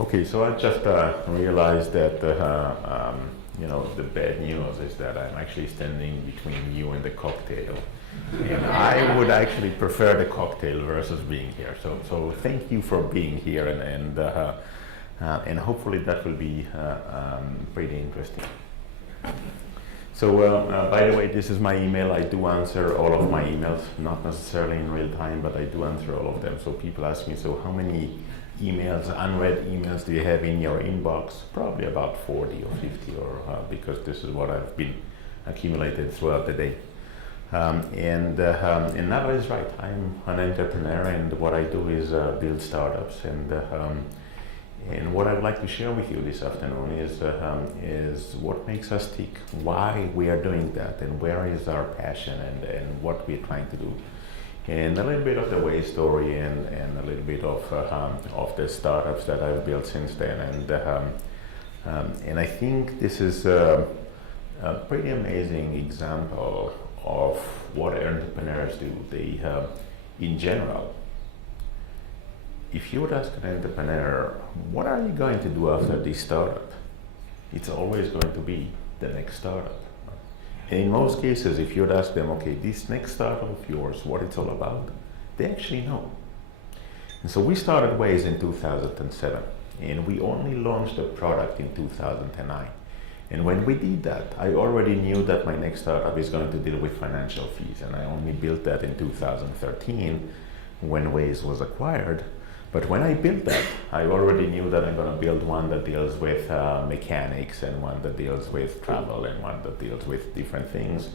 Okay, so I just realized that the bad news is that I'm actually standing between you and the cocktail, and I would actually prefer the cocktail versus being here. So thank you for being here, and hopefully that will be pretty interesting. So by the way, this is my email. I do answer all of my emails, not necessarily in real time, but I do answer all of them. So people ask me, so how many emails, unread emails do you have in your inbox? Probably about 40 or 50, because this is what I've been accumulated throughout the day. And Naava is right. I'm an entrepreneur, and what I do is build startups. And what I'd like to share with you this afternoon is what makes us tick, why we are doing that, and where is our passion, and what we're trying to do. And a little bit of the Waze story, and a little bit of the startups that I've built since then. And I think this is a pretty amazing example of what entrepreneurs do. They, in general, if you would ask an entrepreneur, what are you going to do after this startup? It's always going to be the next startup. And in most cases, if you would ask them, okay, this next startup of yours, what it's all about, they actually know. And so we started Waze in 2007, and we only launched the product in 2009. And when we did that, I already knew that my next startup is going to deal with financial fees, and I only built that in 2013 when Waze was acquired. But when I built that, I already knew that I'm going to build one that deals with mechanics, and one that deals with travel, and one that deals with different things.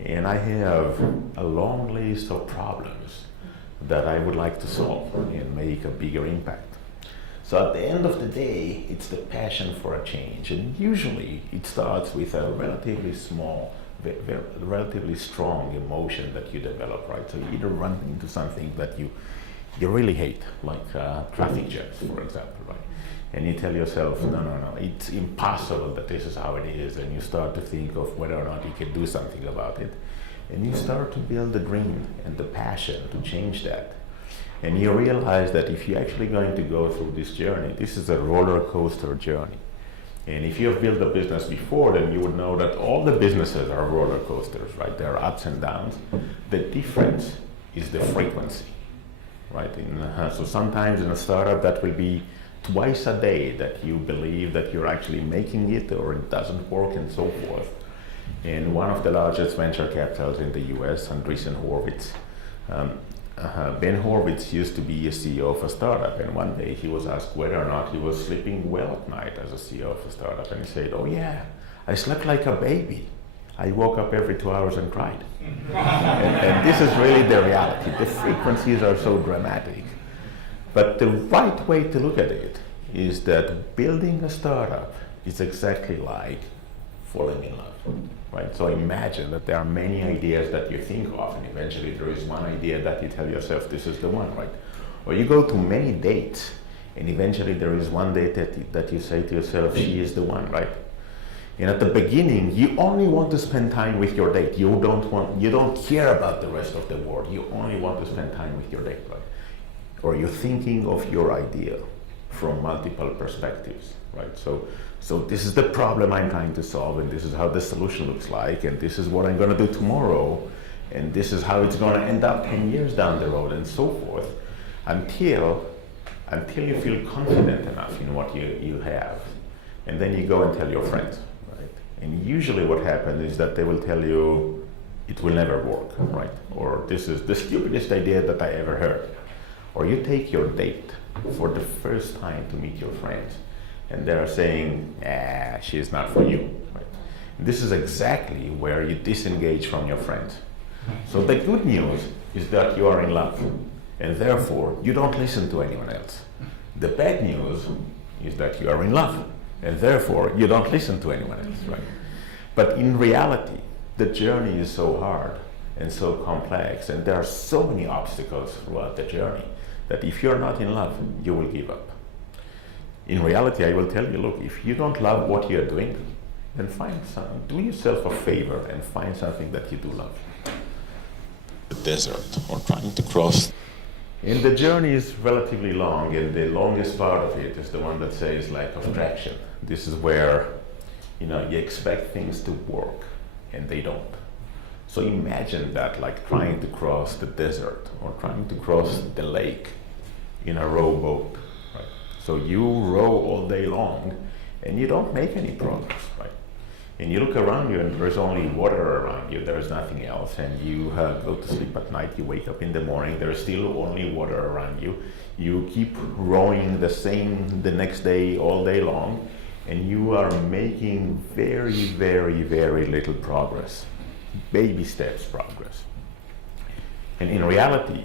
And I have a long list of problems that I would like to solve and make a bigger impact. So at the end of the day, it's the passion for a change. And usually it starts with a relatively small, relatively strong emotion that you develop, right? So you either run into something that you really hate, like traffic jams, for example, right? And you tell yourself, no, it's impossible that this is how it is, and you start to think of whether or not you can do something about it. And you start to build the dream and the passion to change that. And you realize that if you're actually going to go through this journey, this is a roller coaster journey. And if you have built a business before, then you would know that all the businesses are roller coasters, right? There are ups and downs. The difference is the frequency. Right? So sometimes in a startup that will be twice a day that you believe that you're actually making it, or it doesn't work, and so forth. And one of the largest venture capitals in the US, Andreessen Horowitz, Ben Horowitz used to be a CEO of a startup, and one day he was asked whether or not he was sleeping well at night as a CEO of a startup, and he said, oh yeah, I slept like a baby. I woke up every 2 hours and cried. and this is really the reality. The frequencies are so dramatic. But the right way to look at it is that building a startup is exactly like falling in love, right? So imagine that there are many ideas that you think of, and eventually there is one idea that you tell yourself, this is the one, right? Or you go to many dates, and eventually there is one date that you say to yourself, she is the one, right? And at the beginning, you only want to spend time with your date. You don't care about the rest of the world. You only want to spend time with your date, right? Or you're thinking of your idea from multiple perspectives, right? So this is the problem I'm trying to solve, and this is how the solution looks like, and this is what I'm going to do tomorrow, and this is how it's going to end up 10 years down the road, and so forth, until you feel confident enough in what you have, and then you go and tell your friends. And usually what happens is that they will tell you it will never work, right? Or this is the stupidest idea that I ever heard. Or you take your date for the first time to meet your friends, and they're saying, she's not for you, right? This is exactly where you disengage from your friends. So the good news is that you are in love, and therefore you don't listen to anyone else. The bad news is that you are in love, and therefore you don't listen to anyone else, right? But in reality, the journey is so hard and so complex, and there are so many obstacles throughout the journey, that if you're not in love, you will give up. In reality, I will tell you, look, if you don't love what you're doing, then do yourself a favor and find something that you do love. The desert, or trying to cross. And the journey is relatively long, and the longest part of it is the one that says lack of traction. This is where, you expect things to work, and they don't. So imagine that, like trying to cross the desert or trying to cross the lake in a rowboat, right? So you row all day long, and you don't make any progress, right? And you look around you, and there's only water around you. There's nothing else. And you go to sleep at night. You wake up in the morning. There's still only water around you. You keep rowing the next day, all day long, and you are making very, very, very little progress. Baby steps progress. And in reality,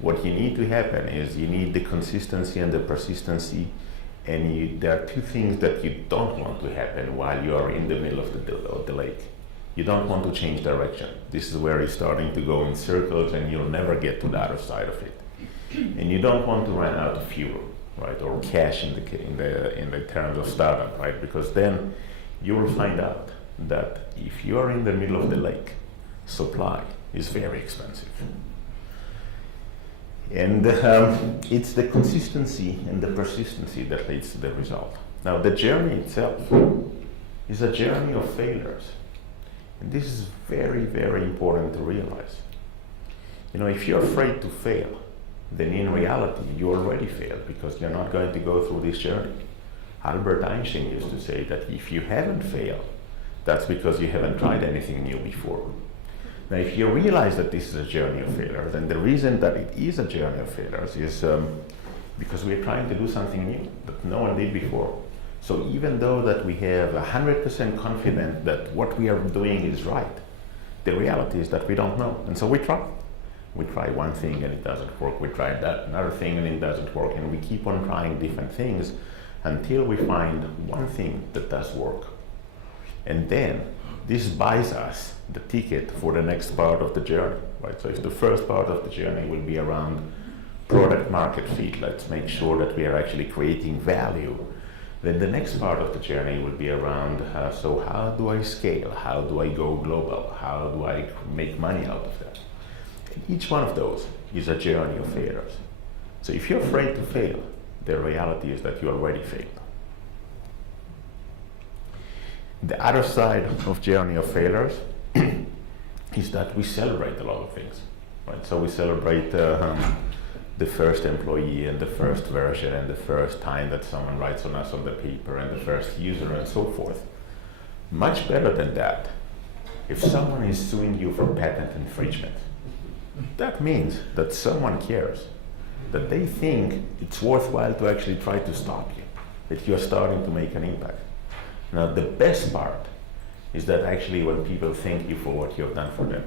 what you need to happen is you need the consistency and the persistency. And there are two things that you don't want to happen while you are in the middle of the lake. You don't want to change direction. This is where you're starting to go in circles, and you'll never get to the other side of it. And you don't want to run out of fuel, right, or cash in the terms of startup, right? Because then you will find out that if you are in the middle of the lake, supply is very expensive. And it's the consistency and the persistency that leads to the result. Now, the journey itself is a journey of failures. And this is very, very important to realize. If you're afraid to fail, then in reality, you already failed because you're not going to go through this journey. Albert Einstein used to say that if you haven't failed, that's because you haven't tried anything new before. Now, if you realize that this is a journey of failures, then the reason that it is a journey of failures is because we're trying to do something new that no one did before. So even though that we have 100% confidence that what we are doing is right, the reality is that we don't know. And so we try. We try one thing and it doesn't work. We try another thing and it doesn't work. And we keep on trying different things until we find one thing that does work. And then this buys us the ticket for the next part of the journey, right? So if the first part of the journey will be around product market fit, let's make sure that we are actually creating value, then the next part of the journey will be around, so how do I scale? How do I go global? How do I make money out of that? And each one of those is a journey of failures. So if you're afraid to fail, the reality is that you already failed. The other side of journey of failures is that we celebrate a lot of things, right? So we celebrate the first employee and the first version and the first time that someone writes on us on the paper and the first user and so forth. Much better than that, if someone is suing you for patent infringement, that means that someone cares, that they think it's worthwhile to actually try to stop you, that you're starting to make an impact. Now, the best part is that actually when people thank you for what you've done for them,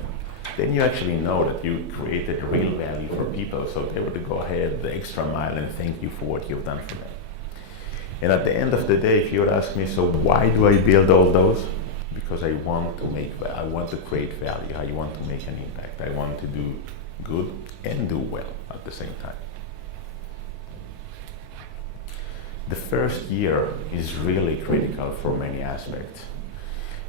then you actually know that you created real value for people, so they would go ahead the extra mile and thank you for what you've done for them. And at the end of the day, if you would ask me, so why do I build all those? Because I want to create value, I want to make an impact, I want to do good and do well at the same time. The first year is really critical for many aspects.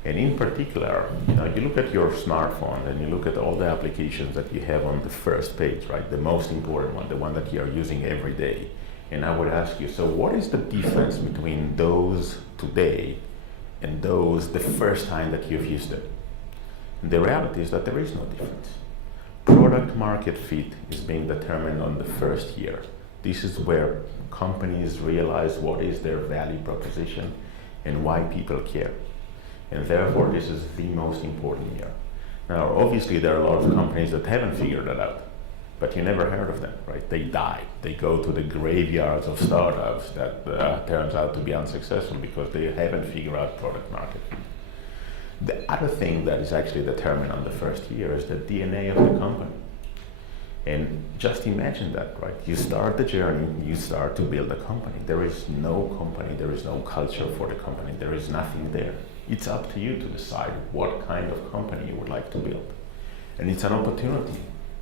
And in particular, you look at your smartphone and you look at all the applications that you have on the first page, right? The most important one, the one that you are using every day. And I would ask you, so what is the difference between those today and those the first time that you've used them? And the reality is that there is no difference. Product market fit is being determined on the first year. This is where companies realize what is their value proposition and why people care. And therefore, this is the most important year. Now, obviously, there are a lot of companies that haven't figured that out, but you never heard of them, right? They die. They go to the graveyards of startups that turns out to be unsuccessful because they haven't figured out product market fit. The other thing that is actually determined on the first year is the DNA of the company. And just imagine that, right? You start the journey, you start to build a company. There is no company, there is no culture for the company, there is nothing there. It's up to you to decide what kind of company you would like to build. And it's an opportunity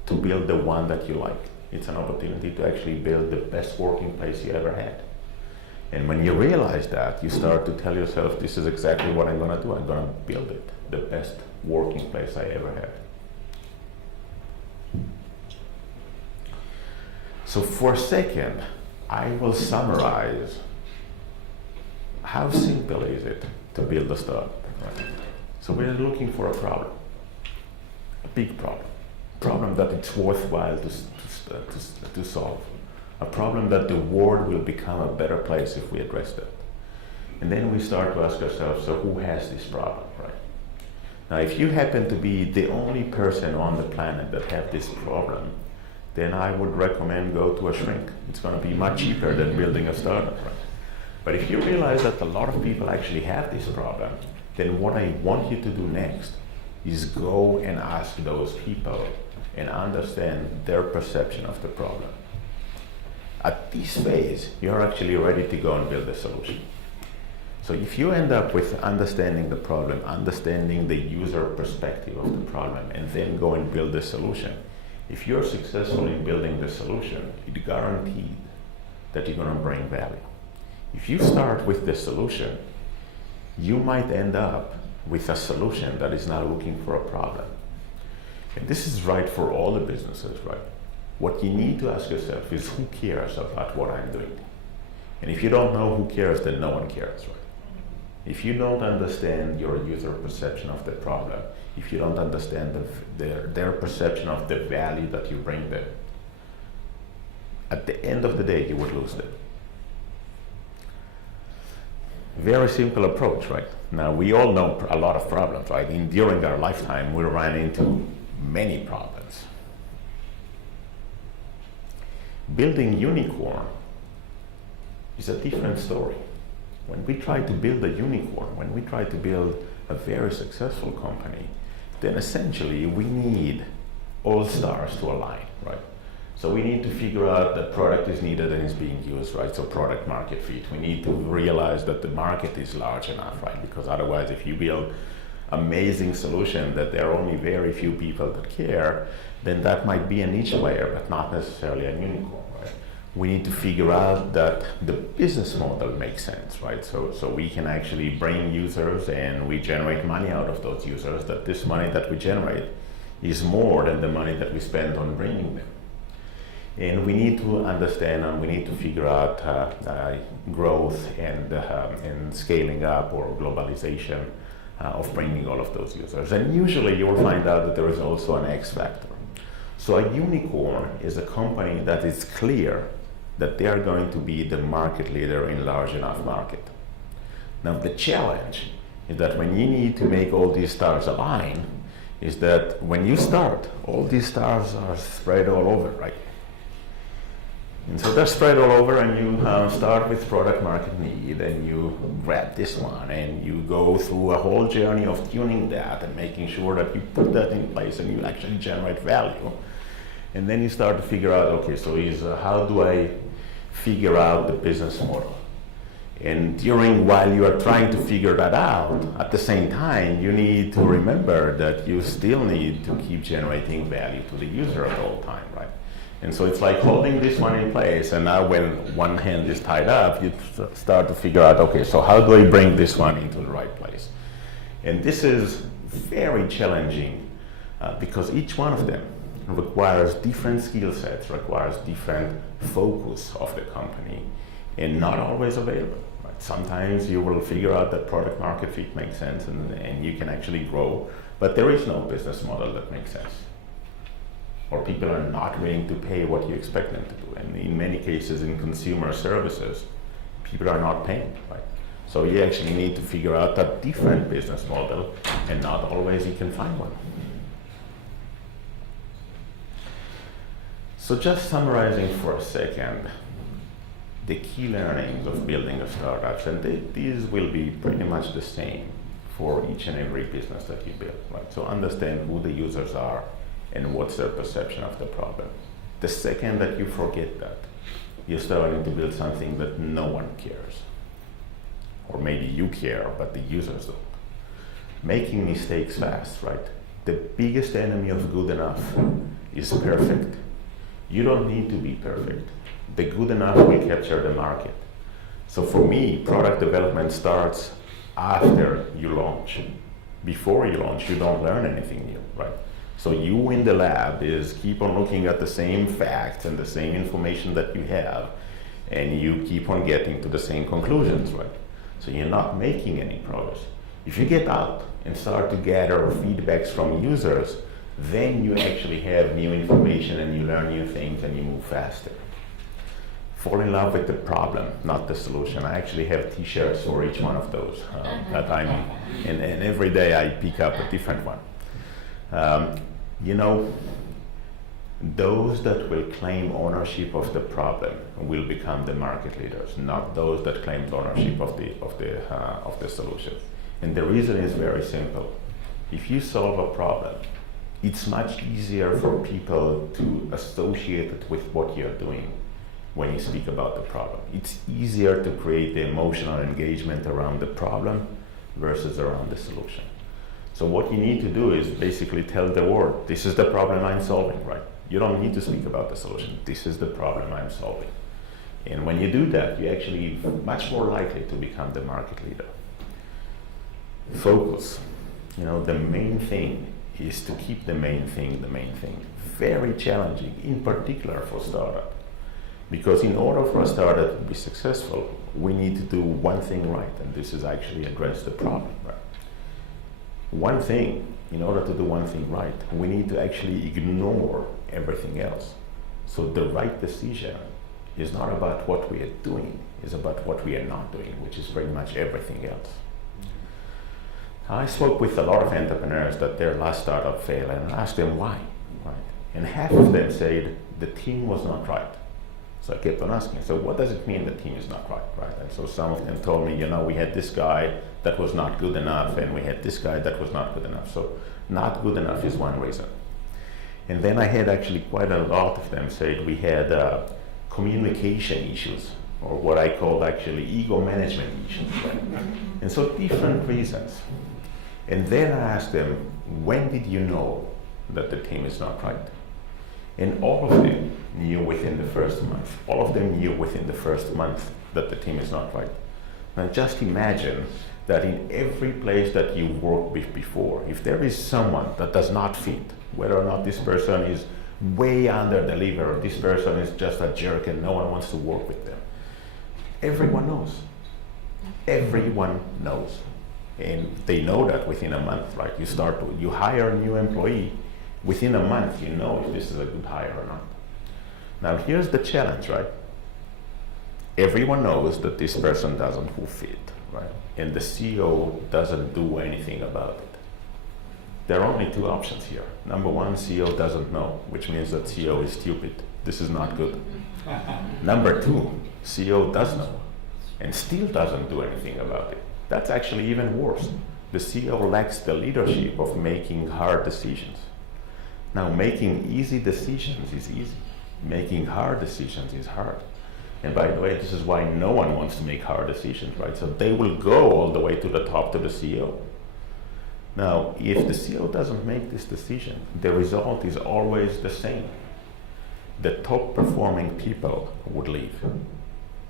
to build the one that you like. It's an opportunity to actually build the best working place you ever had. And when you realize that, you start to tell yourself, this is exactly what I'm gonna do. I'm gonna build it, the best working place I ever had. So for a second, I will summarize how simple is it to build a startup. Right? So we're looking for a problem, a big problem that it's worthwhile to solve, a problem that the world will become a better place if we address that. And then we start to ask ourselves, so who has this problem, right? Now, if you happen to be the only person on the planet that have this problem, then I would recommend go to a shrink. It's going to be much cheaper than building a startup, right? But if you realize that a lot of people actually have this problem, then what I want you to do next is go and ask those people and understand their perception of the problem. At this phase, you're actually ready to go and build a solution. So if you end up with understanding the problem, understanding the user perspective of the problem, and then go and build the solution, if you're successful in building the solution, it's guaranteed that you're going to bring value. If you start with the solution, you might end up with a solution that is now looking for a problem. And this is right for all the businesses, right? What you need to ask yourself is, who cares about what I'm doing? And if you don't know who cares, then no one cares, right? If you don't understand your user perception of the problem, if you don't understand their perception of the value that you bring them, at the end of the day, you would lose them. Very simple approach, right? Now, we all know a lot of problems, right? During our lifetime, we ran into many problems. Building unicorn is a different story. When we try to build a unicorn, when we try to build a very successful company, then essentially we need all stars to align, right? So we need to figure out that product is needed and is being used, right? So product market fit. We need to realize that the market is large enough, right? Because otherwise, if you build amazing solution that there are only very few people that care, then that might be a niche player, but not necessarily a unicorn, right? We need to figure out that the business model makes sense, right? So we can actually bring users and we generate money out of those users, that this money that we generate is more than the money that we spend on bringing them. And we need to understand and we need to figure out growth and scaling up or globalization of bringing all of those users. And usually you will find out that there is also an X factor. So a unicorn is a company that is clear that they are going to be the market leader in large enough market. Now the challenge is that when you need to make all these stars align, is that when you start, all these stars are spread all over, right? And so they're spread all over, and you start with product market need, and you grab this one, and you go through a whole journey of tuning that and making sure that you put that in place and you actually generate value. And then you start to figure out, okay, so how do I figure out the business model? And while you are trying to figure that out, at the same time, you need to remember that you still need to keep generating value to the user at all time, right? And so it's like holding this one in place, and now when one hand is tied up, you start to figure out, okay, so how do I bring this one into the right place? And this is very challenging because each one of them requires different skill sets, requires different focus of the company, and not always available. Right? Sometimes you will figure out that product market fit makes sense and you can actually grow, but there is no business model that makes sense. Or people are not willing to pay what you expect them to do. And in many cases in consumer services, people are not paying, right? So you actually need to figure out a different business model, and not always you can find one. So just summarizing for a second, the key learnings of building a startup, and these will be pretty much the same for each and every business that you build, right? So understand who the users are and what's their perception of the problem. The second that you forget that, you're starting to build something that no one cares. Or maybe you care, but the users don't. Making mistakes fast, right? The biggest enemy of good enough is perfect. You don't need to be perfect. The good enough will capture the market. So for me, product development starts after you launch. Before you launch, you don't learn anything new, right? So you in the lab is keep on looking at the same facts and the same information that you have, and you keep on getting to the same conclusions, right? So you're not making any progress. If you get out and start to gather feedbacks from users, then you actually have new information and you learn new things and you move faster. Fall in love with the problem, not the solution. I actually have t-shirts for each one of those that and every day I pick up a different one. You know, those that will claim ownership of the problem will become the market leaders, not those that claim ownership of the solution. And the reason is very simple. If you solve a problem, it's much easier for people to associate it with what you're doing when you speak about the problem. It's easier to create the emotional engagement around the problem versus around the solution. So what you need to do is basically tell the world, this is the problem I'm solving, right? You don't need to speak about the solution. This is the problem I'm solving. And when you do that, you're actually much more likely to become the market leader. Focus. You know, the main thing is to keep the main thing the main thing. Very challenging, in particular for startup. Because in order for a startup to be successful, we need to do one thing right, and this is actually address the problem, right? One thing, in order to do one thing right, we need to actually ignore everything else. So the right decision is not about what we are doing, it's about what we are not doing, which is pretty much everything else. I spoke with a lot of entrepreneurs that their last startup failed, and I asked them why, right? And half of them said the team was not right. So I kept on asking, so what does it mean the team is not right? And so some of them told me, you know, we had this guy that was not good enough, and we had this guy that was not good enough. So not good enough is one reason. And then I had actually quite a lot of them say we had communication issues, or what I call actually ego management issues. Right? And so different reasons. And then I asked them, when did you know that the team is not right? And all of them knew within the first month. All of them knew within the first month that the team is not right. Now just imagine that in every place that you worked with before, if there is someone that does not fit, whether or not this person is way under deliver, or this person is just a jerk and no one wants to work with them, everyone knows. Everyone knows. And they know that within a month, right? You hire a new employee, within a month you know if this is a good hire or not. Now here's the challenge, right? Everyone knows that this person doesn't fit, right? And the CEO doesn't do anything about it. There are only two options here. Number one, CEO doesn't know, which means that CEO is stupid. This is not good. Number two, CEO does know and still doesn't do anything about it. That's actually even worse. The CEO lacks the leadership of making hard decisions. Now, making easy decisions is easy. Making hard decisions is hard. And by the way, this is why no one wants to make hard decisions, right? So they will go all the way to the top to the CEO. Now, if the CEO doesn't make this decision, the result is always the same. The top performing people would leave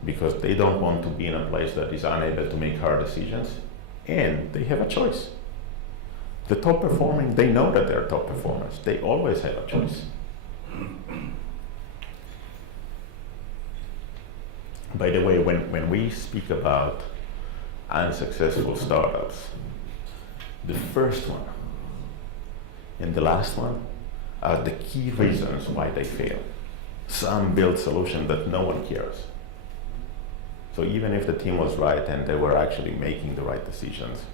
because they don't want to be in a place that is unable to make hard decisions, and they have a choice. The top performing, they know that they're top performers. They always have a choice. By the way, when we speak about unsuccessful startups, the first one and the last one are the key reasons why they fail. Some build solutions that no one cares. So even if the team was right and they were actually making the right decisions,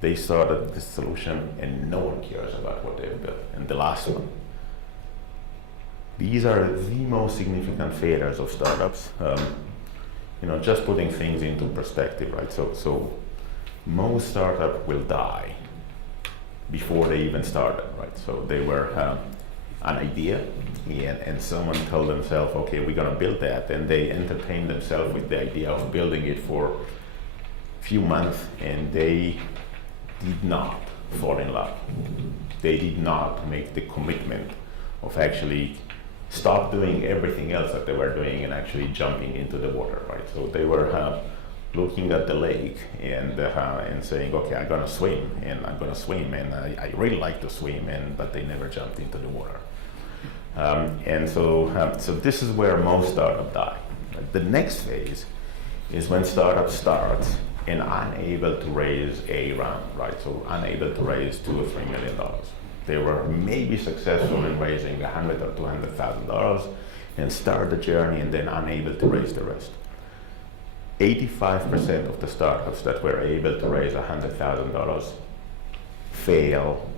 they started this solution and no one cares about what they've built. And the last one. These are the most significant failures of startups. Just putting things into perspective, right? So most startups will die before they even started, right? So they were an idea, and someone told themselves, okay, we're gonna build that, and they entertained themselves with the idea of building it for a few months, and they did not fall in love. They did not make the commitment of actually stop doing everything else that they were doing and actually jumping into the water, right? So they were looking at the lake and saying, okay, I'm gonna swim, and I really like to swim, but they never jumped into the water. So this is where most startups die. The next phase is when startup starts and unable to raise a round, right? So unable to raise $2 or $3 million. They were maybe successful in raising $100,000 or $200,000 and start the journey, and then unable to raise the rest. 85% of the startups that were able to raise $100,000 fail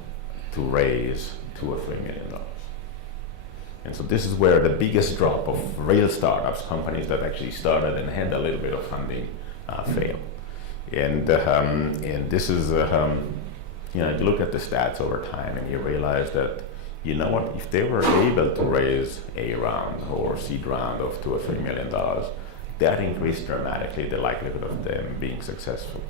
to raise $2 or $3 million. And so this is where the biggest drop of real startups, companies that actually started and had a little bit of funding, fail. And this is, you know, you look at the stats over time and you realize that, you know what, if they were able to raise a round or seed round of $2 or $3 million, that increased dramatically the likelihood of them being successful.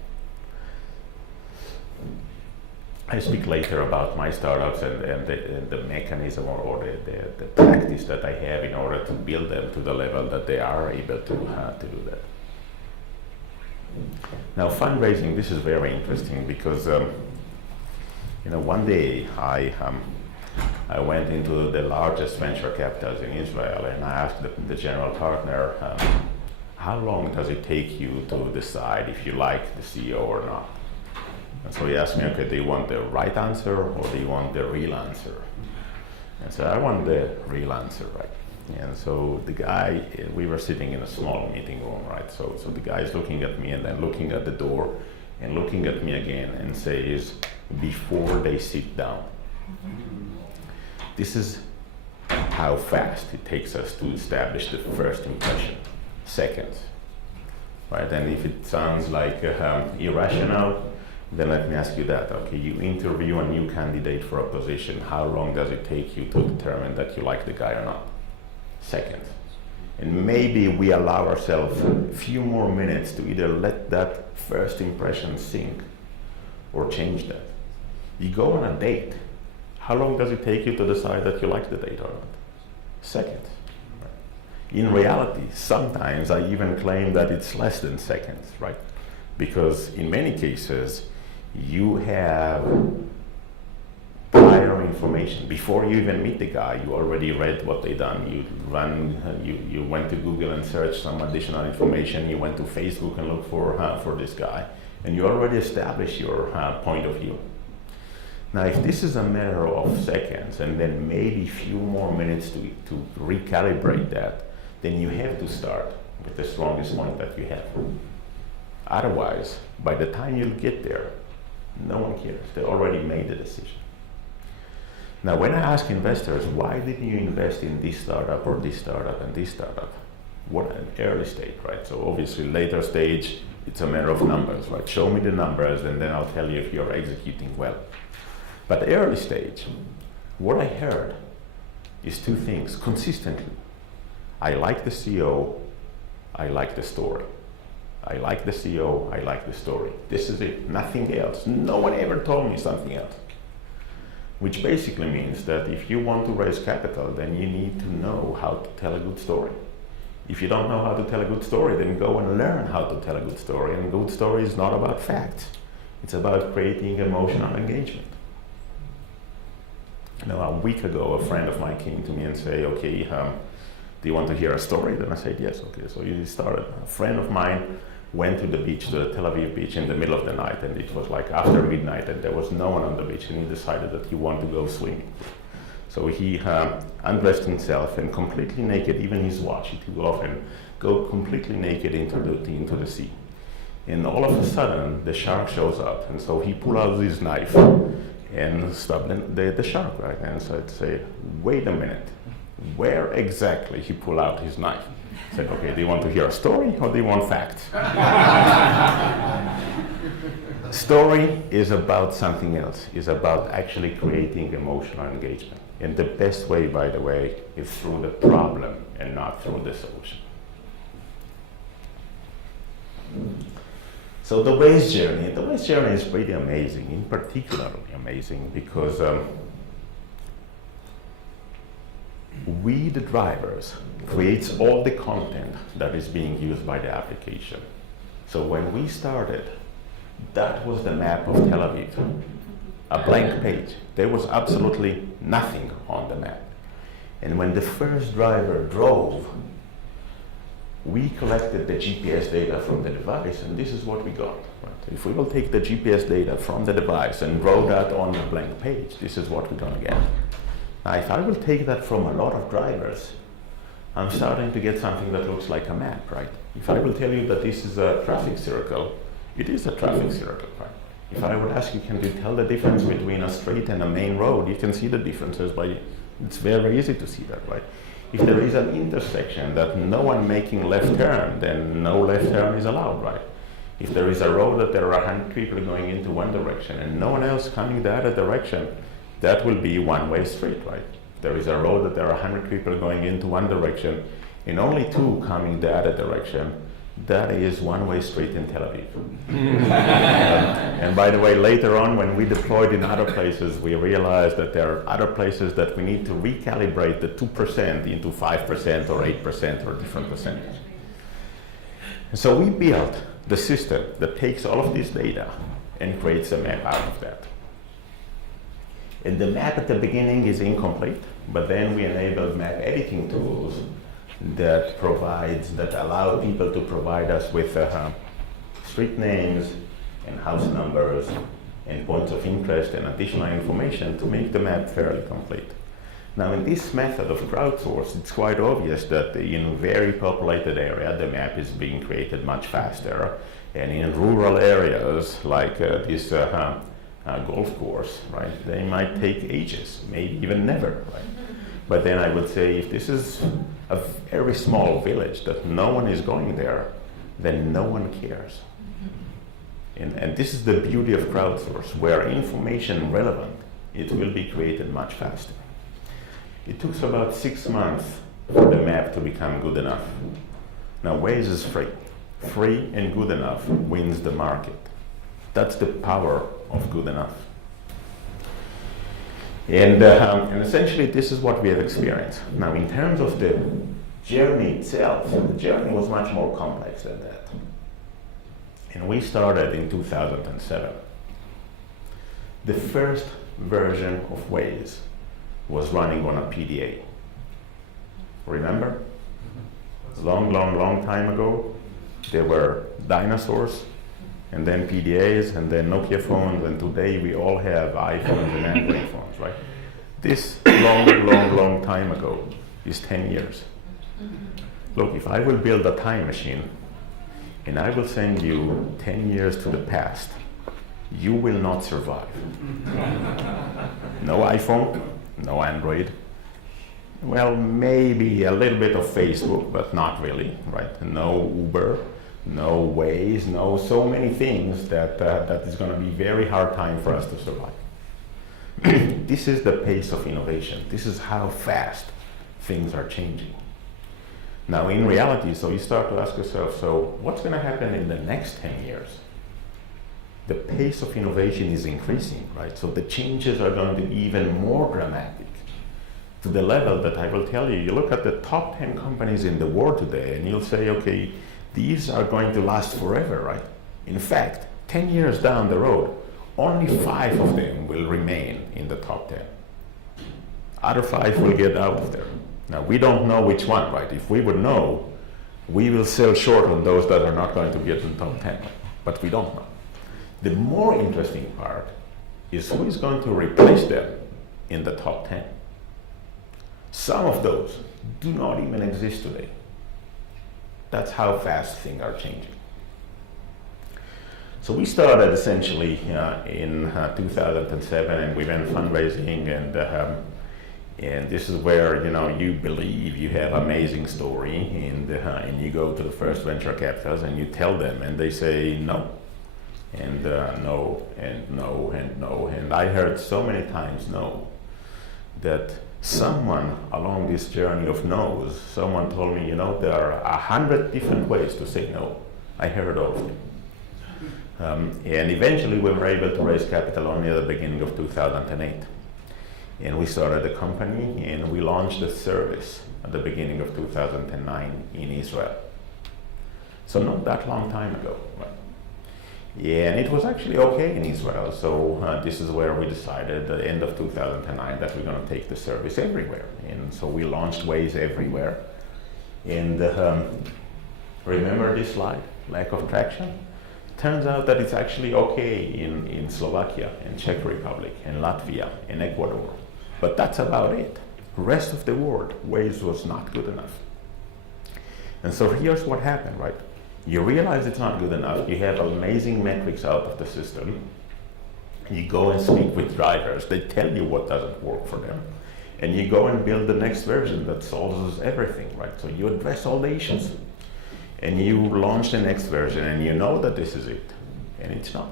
I speak later about my startups and the mechanism or the practice that I have in order to build them to the level that they are able to do that. Now, fundraising, this is very interesting because you know, one day I went into the largest venture capitals in Israel, and I asked the general partner, how long does it take you to decide if you like the CEO or not? And so he asked me, okay, do you want the right answer or do you want the real answer? And so I want the real answer, right? And so the guy, we were sitting in a small meeting room, right? So the guy is looking at me and then looking at the door and looking at me again and says, before they sit down. This is how fast it takes us to establish the first impression. Seconds, right? And if it sounds like irrational, then let me ask you that. Okay, you interview a new candidate for a position. How long does it take you to determine that you like the guy or not? Seconds. And maybe we allow ourselves a few more minutes to either let that first impression sink or change that. You go on a date. How long does it take you to decide that you like the date or not? Seconds. In reality, sometimes I even claim that it's less than seconds, right? Because in many cases, you have prior information. Before you even meet the guy, you already read what they done. You went to Google and searched some additional information. You went to Facebook and looked for this guy, and you already established your point of view. Now, if this is a matter of seconds, and then maybe a few more minutes to recalibrate that, then you have to start with the strongest point that you have. Otherwise, by the time you get there, no one cares. They already made the decision. Now, when I ask investors, why didn't you invest in this startup or this startup and this startup? What an early stage, right? So obviously later stage, it's a matter of numbers, right? Show me the numbers and then I'll tell you if you're executing well. But early stage, what I heard is two things consistently. I like the CEO, I like the story. I like the CEO, I like the story. This is it, nothing else. No one ever told me something else. Which basically means that if you want to raise capital, then you need to know how to tell a good story. If you don't know how to tell a good story, then go and learn how to tell a good story. And a good story is not about facts. It's about creating emotional engagement. Now, a week ago, a friend of mine came to me and said, okay, do you want to hear a story? Then I said, yes, okay. So he started. A friend of mine went to the beach, to the Tel Aviv beach in the middle of the night, and it was like after midnight and there was no one on the beach, and he decided that he wanted to go swimming. So he undressed himself and completely naked, even his watch, he took off and go completely naked into the sea. And all of a sudden, the shark shows up, and so he pulled out his knife and stabbed the shark, right? And so I'd say, wait a minute, where exactly he pulled out his knife? I said, okay, do you want to hear a story or do you want facts? Story is about something else. It's about actually creating emotional engagement. And the best way, by the way, is through the problem and not through the solution. So the Waze journey is pretty amazing, in particular amazing because we, the drivers, creates all the content that is being used by the application. So when we started, that was the map of Tel Aviv, a blank page. There was absolutely nothing on the map. And when the first driver drove, we collected the GPS data from the device, and this is what we got. Right? If we will take the GPS data from the device and draw that on a blank page, this is what we're gonna get. Now, if I will take that from a lot of drivers, I'm starting to get something that looks like a map, right? If I will tell you that this is a traffic circle, it is a traffic circle, right? If I would ask you, can you tell the difference between a street and a main road? You can see the differences it's very easy to see that, right? If there is an intersection that no one making left turn, then no left turn is allowed, right? If there is a road that there are 100 people going into one direction and no one else coming the other direction, that will be one-way street, right? If there is a road that there are 100 people going into one direction and only 2 coming the other direction, that is one-way street in Tel Aviv. And by the way, later on, when we deployed in other places, we realized that there are other places that we need to recalibrate the 2% into 5% or 8% or different percentage. And so we built the system that takes all of this data and creates a map out of that. And the map at the beginning is incomplete, but then we enabled map editing tools that allow people to provide us with street names and house numbers and points of interest and additional information to make the map fairly complete. Now, in this method of crowdsource, it's quite obvious that in very populated area, the map is being created much faster. And in rural areas like this golf course, right, they might take ages, maybe even never, right? But then I would say if this is a very small village that no one is going there, then no one cares. And this is the beauty of crowdsource, where information relevant, it will be created much faster. It took about 6 months for the map to become good enough. Now, Waze is free. Free and good enough wins the market. That's the power of good enough. And essentially, this is what we have experienced. Now, in terms of the journey itself, the journey was much more complex than that. And we started in 2007. The first version of Waze was running on a PDA. Remember? Long time ago, there were dinosaurs, and then PDAs, and then Nokia phones, and today we all have iPhones and Android phones, right? This long time ago is 10 years. Look, if I will build a time machine, and I will send you 10 years to the past, you will not survive. No iPhone, no Android. Well, maybe a little bit of Facebook, but not really, right? No Uber, no Waze, no so many things that is going to be very hard time for us to survive. This is the pace of innovation. This is how fast things are changing. Now, in reality, so you start to ask yourself, so what's going to happen in the next 10 years? The pace of innovation is increasing, right? So the changes are going to be even more dramatic, to the level that I will tell you, you look at the top 10 companies in the world today, and you'll say, okay, these are going to last forever, right? In fact, 10 years down the road, only 5 of them will remain in the top 10. Other 5 will get out of there. Now, we don't know which one, right? If we would know, we will sell short on those that are not going to get in the top 10, but we don't know. The more interesting part is who is going to replace them in the top 10. Some of those do not even exist today. That's how fast things are changing. So we started essentially in 2007, and we went fundraising, and this is where you believe you have amazing story, and you go to the first venture capitals and you tell them, and they say no, and no, and no, and no, and I heard so many times no that someone along this journey of no's, someone told me, there are 100 different ways to say no. I heard all of them. And eventually we were able to raise capital only at the beginning of 2008. And we started a company, and we launched a service at the beginning of 2009 in Israel. So not that long time ago. Right? Yeah, and it was actually okay in Israel. So this is where we decided at the end of 2009 that we're going to take the service everywhere. And so we launched Waze everywhere. And remember this slide, lack of traction? Turns out that it's actually okay in Slovakia, in Czech Republic, in Latvia, in Ecuador. But that's about it. Rest of the world, Waze was not good enough. And so here's what happened, right? You realize it's not good enough. You have amazing metrics out of the system. You go and speak with drivers. They tell you what doesn't work for them. And you go and build the next version that solves everything, right? So you address all the issues. And you launch the next version, and you know that this is it, and it's not.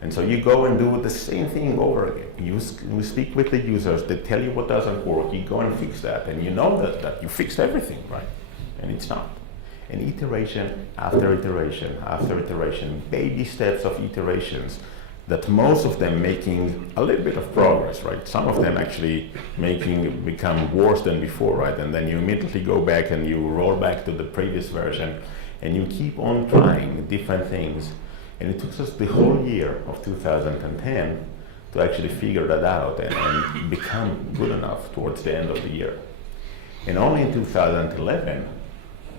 And so you go and do the same thing over again. You speak with the users, they tell you what doesn't work, you go and fix that, and you know that you fixed everything, right? And it's not. And iteration after iteration after iteration, baby steps of iterations, that most of them making a little bit of progress, right? Some of them actually become worse than before, right? And then you immediately go back and you roll back to the previous version, and you keep on trying different things. And it took us the whole year of 2010 to actually figure that out and become good enough towards the end of the year. And only in 2011,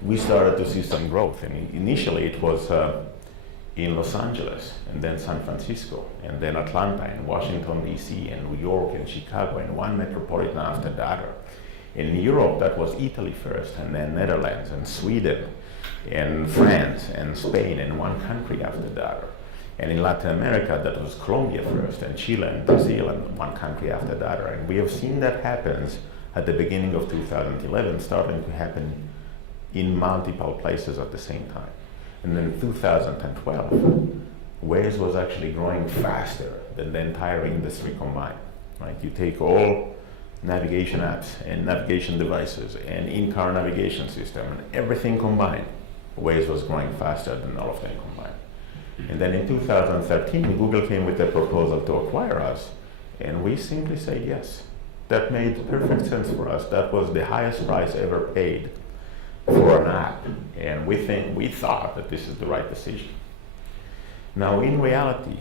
we started to see some growth. And initially it was in Los Angeles, and then San Francisco, and then Atlanta, and Washington, D.C., and New York, and Chicago, and one metropolitan after the other. In Europe, that was Italy first, and then Netherlands, and Sweden, and France, and Spain, and one country after the other. And in Latin America, that was Colombia first, and Chile, and Brazil, and one country after the other. And we have seen that happens at the beginning of 2011, starting to happen in multiple places at the same time. And then in 2012, Waze was actually growing faster than the entire industry combined. Right? You take all navigation apps and navigation devices and in-car navigation system and everything combined, Waze was growing faster than all of them combined. And then in 2013, Google came with a proposal to acquire us, and we simply said yes. That made perfect sense for us. That was the highest price ever paid for an app, and we thought that this is the right decision. Now, in reality,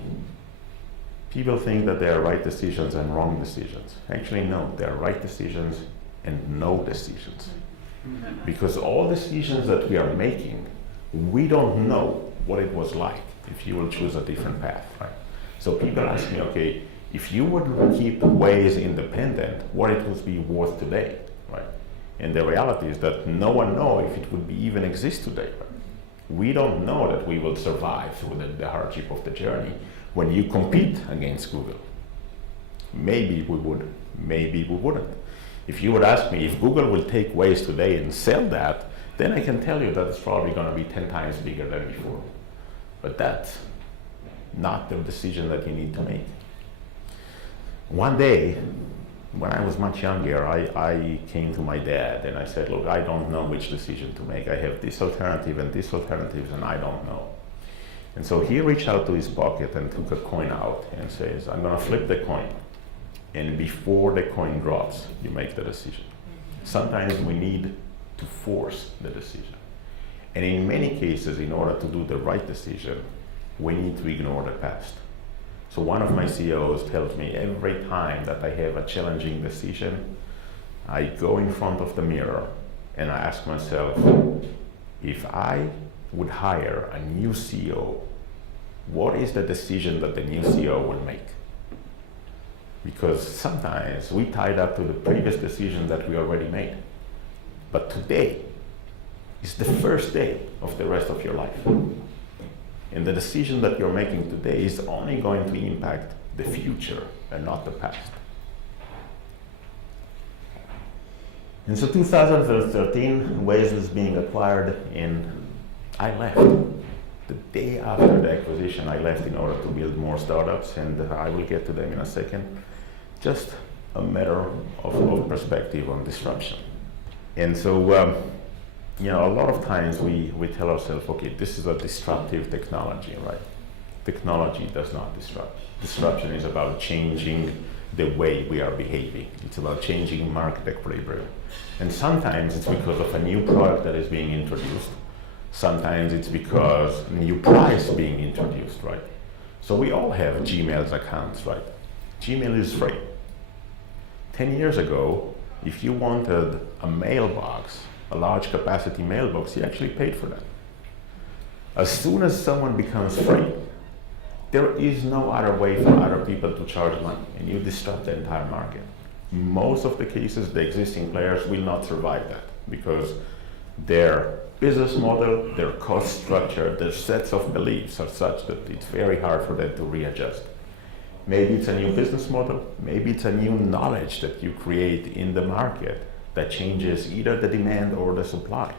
people think that there are right decisions and wrong decisions. Actually, no, there are right decisions and no decisions. Because all decisions that we are making, we don't know what it was like if you will choose a different path, right? So people ask me, okay, if you would keep Waze independent, what it would be worth today, right? And the reality is that no one knows if it would be even exist today. Right? We don't know that we will survive through the hardship of the journey when you compete against Google. Maybe we would, maybe we wouldn't. If you would ask me if Google will take Waze today and sell that, then I can tell you that it's probably going to be 10 times bigger than before. But that's not the decision that you need to make. One day, when I was much younger, I came to my dad and I said, look, I don't know which decision to make. I have this alternative and this alternative, and I don't know. And so he reached out to his pocket and took a coin out and says, I'm going to flip the coin. And before the coin drops, you make the decision. Sometimes we need to force the decision. And in many cases, in order to do the right decision, we need to ignore the past. So one of my CEOs tells me every time that I have a challenging decision, I go in front of the mirror and I ask myself, if I would hire a new CEO, what is the decision that the new CEO will make? Because sometimes we tied up to the previous decision that we already made. But today is the first day of the rest of your life. And the decision that you're making today is only going to impact the future and not the past. And so 2013, Waze was being acquired, and I left. The day after the acquisition, I left in order to build more startups, and I will get to them in a second. Just a matter of perspective on disruption. And so, a lot of times we tell ourselves, okay, this is a disruptive technology, right? Technology does not disrupt. Disruption is about changing the way we are behaving. It's about changing market equilibrium. And sometimes it's because of a new product that is being introduced. Sometimes it's because new price being introduced, right? So we all have Gmail's accounts, right? Gmail is free. 10 years ago, if you wanted a mailbox, a large capacity mailbox, you actually paid for that. As soon as someone becomes free, there is no other way for other people to charge money, and you disrupt the entire market. Most of the cases, the existing players will not survive that because their business model, their cost structure, their sets of beliefs are such that it's very hard for them to readjust. Maybe it's a new business model, maybe it's a new knowledge that you create in the market that changes either the demand or the supply.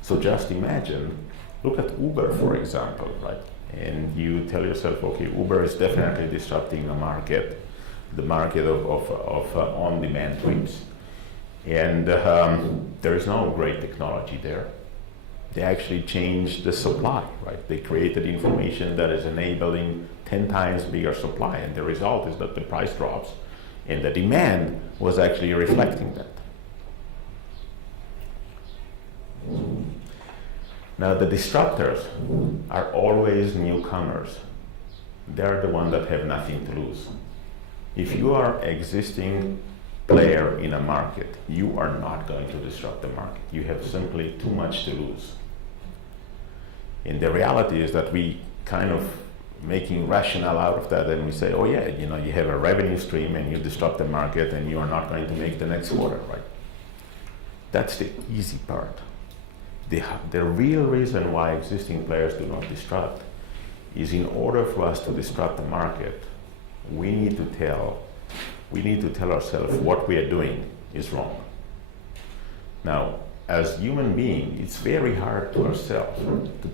So just imagine, look at Uber, for example, right? And you tell yourself, okay, Uber is definitely disrupting the market of on-demand trips. And there is no great technology there. They actually changed the supply, right? They created information that is enabling 10 times bigger supply, and the result is that the price drops, and the demand was actually reflecting that. Now, the disruptors are always newcomers. They're the ones that have nothing to lose. If you are an existing player in a market, you are not going to disrupt the market. You have simply too much to lose. And the reality is that we kind of making rationale out of that, and we say, oh yeah, you have a revenue stream and you disrupt the market and you are not going to make the next quarter, right? That's the easy part. The real reason why existing players do not disrupt is in order for us to disrupt the market, we need to tell ourselves what we are doing is wrong. Now, as human beings, it's very hard to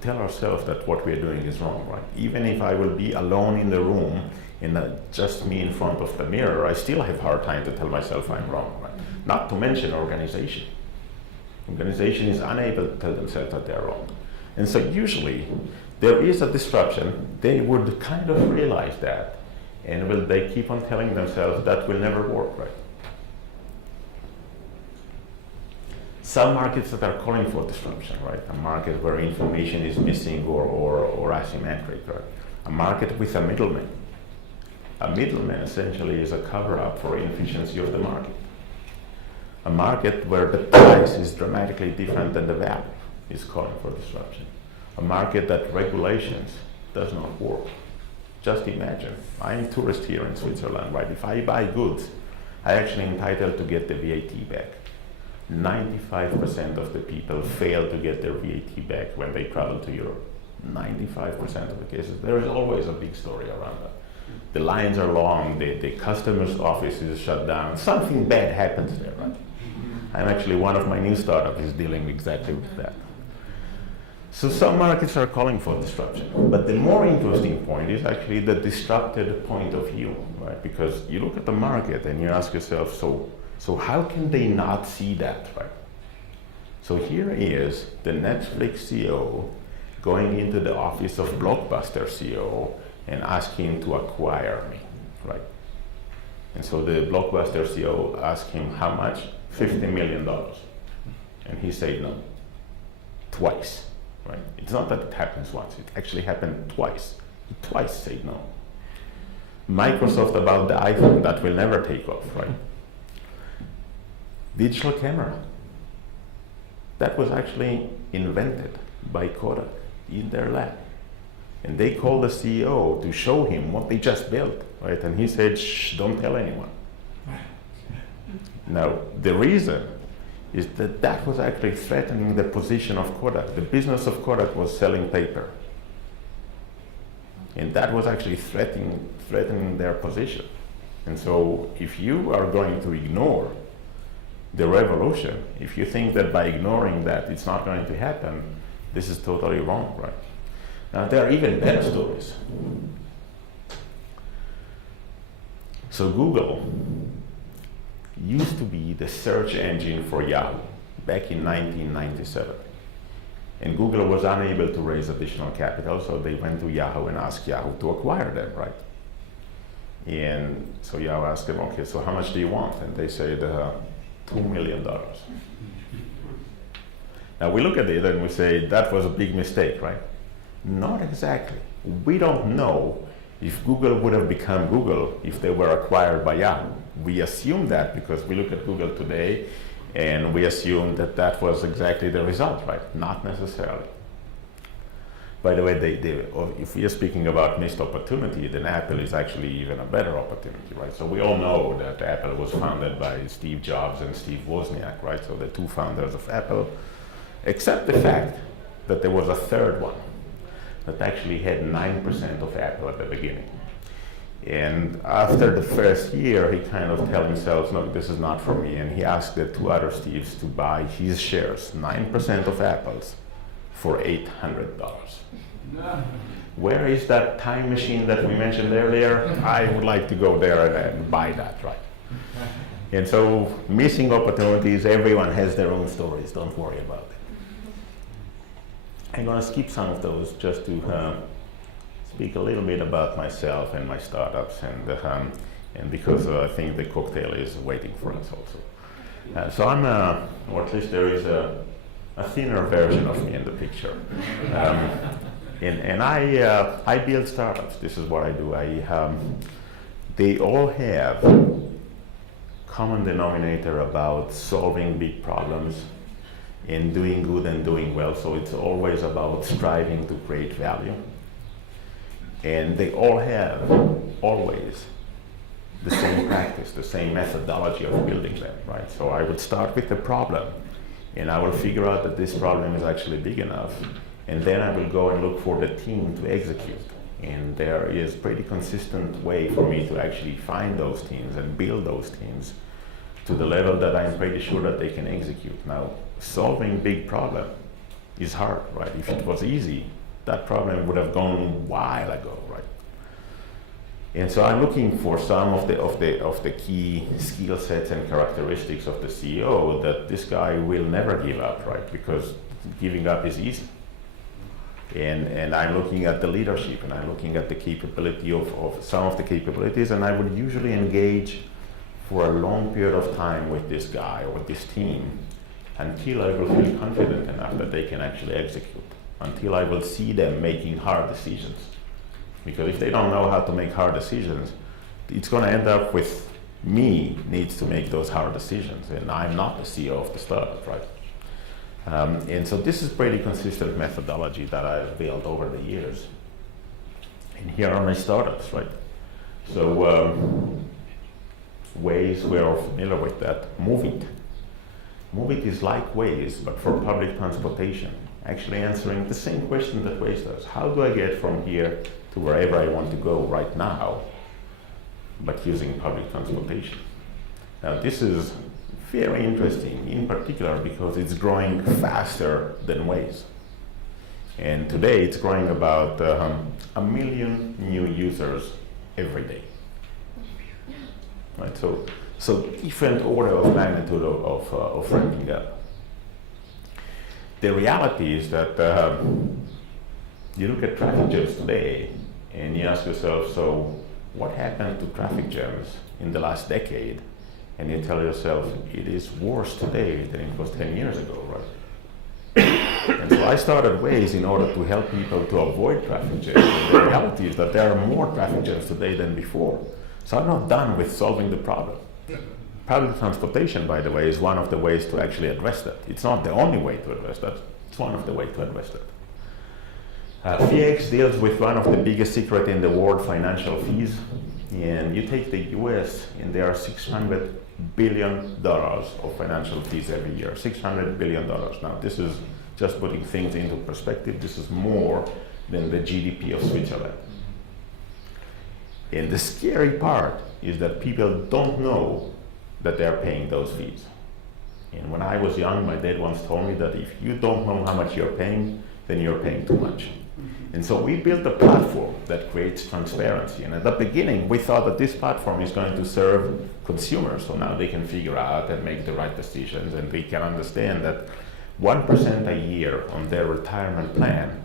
tell ourselves that what we are doing is wrong, right? Even if I will be alone in the room and just me in front of the mirror, I still have a hard time to tell myself I'm wrong, right? Not to mention organization. Organization is unable to tell themselves that they're wrong. And so usually there is a disruption, they would kind of realize that, and they keep on telling themselves that will never work, right? Some markets that are calling for disruption, right? A market where information is missing or asymmetric, right? A market with a middleman. A middleman essentially is a cover-up for inefficiency of the market. A market where the price is dramatically different than the value is calling for disruption. A market that regulations does not work. Just imagine, I'm a tourist here in Switzerland, right? If I buy goods, I'm actually entitled to get the VAT back. 95% of the people fail to get their VAT back when they travel to Europe. 95% of the cases. There is always a big story around that. The lines are long, the customer's office is shut down, something bad happens there, right? I'm actually, one of my new startups is dealing exactly with that. So some markets are calling for disruption, but the more interesting point is actually the disrupted point of view, right? Because you look at the market and you ask yourself, so how can they not see that, right? So here is the Netflix CEO going into the office of Blockbuster CEO and asking to acquire me, right? And so the Blockbuster CEO asked him how much? $50 million. And he said no, twice, right? It's not that it happens once, it actually happened twice. He twice said no. Microsoft about the iPhone, that will never take off, right? Digital camera, that was actually invented by Kodak in their lab. And they called the CEO to show him what they just built, right? And he said, shh, don't tell anyone. Now, the reason is that that was actually threatening the position of Kodak. The business of Kodak was selling paper. And that was actually threatening their position. And so if you are going to ignore the revolution, if you think that by ignoring that it's not going to happen, this is totally wrong, right? Now, there are even better stories. So Google used to be the search engine for Yahoo back in 1997. And Google was unable to raise additional capital, so they went to Yahoo and asked Yahoo to acquire them, right? And so Yahoo asked them, okay, so how much do you want? And they said, $2 million. Now we look at it and we say that was a big mistake, right? Not exactly. We don't know if Google would have become Google if they were acquired by Yahoo. We assume that because we look at Google today and we assume that that was exactly the result, right? Not necessarily. By the way, if we are speaking about missed opportunity, then Apple is actually even a better opportunity, right? So we all know that Apple was founded by Steve Jobs and Steve Wozniak, right? So the two founders of Apple, except the fact that there was a third one that actually had 9% of Apple at the beginning. And after the first year, he kind of told himself, no, this is not for me. And he asked the two other Steves to buy his shares, 9% of Apple's, for $800. Where is that time machine that we mentioned earlier? I would like to go there and buy that, right? And so missing opportunities, everyone has their own stories, don't worry about it. I'm going to skip some of those just to speak a little bit about myself and my startups, and because I think the cocktail is waiting for us also. So I'm, or at least there is a thinner version of me in the picture. And I build startups. This is what I do. They all have common denominator about solving big problems and doing good and doing well. So it's always about striving to create value. And they all have always the same practice, the same methodology of building them, right? So I would start with the problem, and I will figure out that this problem is actually big enough, and then I will go and look for the team to execute. And there is pretty consistent way for me to actually find those teams and build those teams to the level that I'm pretty sure that they can execute. Now, solving big problem is hard, right? If it was easy, that problem would have gone a while ago, right? And so I'm looking for some of the key skill sets and characteristics of the CEO that this guy will never give up, right? Because giving up is easy. And I'm looking at the leadership, and I'm looking at the capability of some of the capabilities, and I would usually engage for a long period of time with this guy or with this team until I will feel confident enough that they can actually execute, until I will see them making hard decisions. Because if they don't know how to make hard decisions, it's going to end up with me needs to make those hard decisions, and I'm not the CEO of the startup, right? And so this is pretty consistent methodology that I've built over the years. And here are my startups, right? So Waze, we're familiar with that. Move It is like Waze, but for public transportation, actually answering the same question that Waze does. How do I get from here to wherever I want to go right now, but using public transportation? Now this is very interesting, in particular because it's growing faster than Waze. And today it's growing about 1 million new users every day. Right, so different order of magnitude of ramping up. The reality is that you look at traffic jams today and you ask yourself, so what happened to traffic jams in the last decade? And you tell yourself, it is worse today than it was 10 years ago, right? And so I started Waze in order to help people to avoid traffic jams. And the reality is that there are more traffic jams today than before. So I'm not done with solving the problem. Public transportation, by the way, is one of the ways to actually address that. It's not the only way to address that. It's one of the ways to address that. FX deals with one of the biggest secrets in the world, financial fees. And you take the US, and there are $600 billion of financial fees every year. $600 billion. Now, this is just putting things into perspective. This is more than the GDP of Switzerland. And the scary part is that people don't know that they're paying those fees. And when I was young, my dad once told me that if you don't know how much you're paying, then you're paying too much. And so we built a platform that creates transparency. And at the beginning, we thought that this platform is going to serve consumers. So now they can figure out and make the right decisions, and they can understand that 1% a year on their retirement plan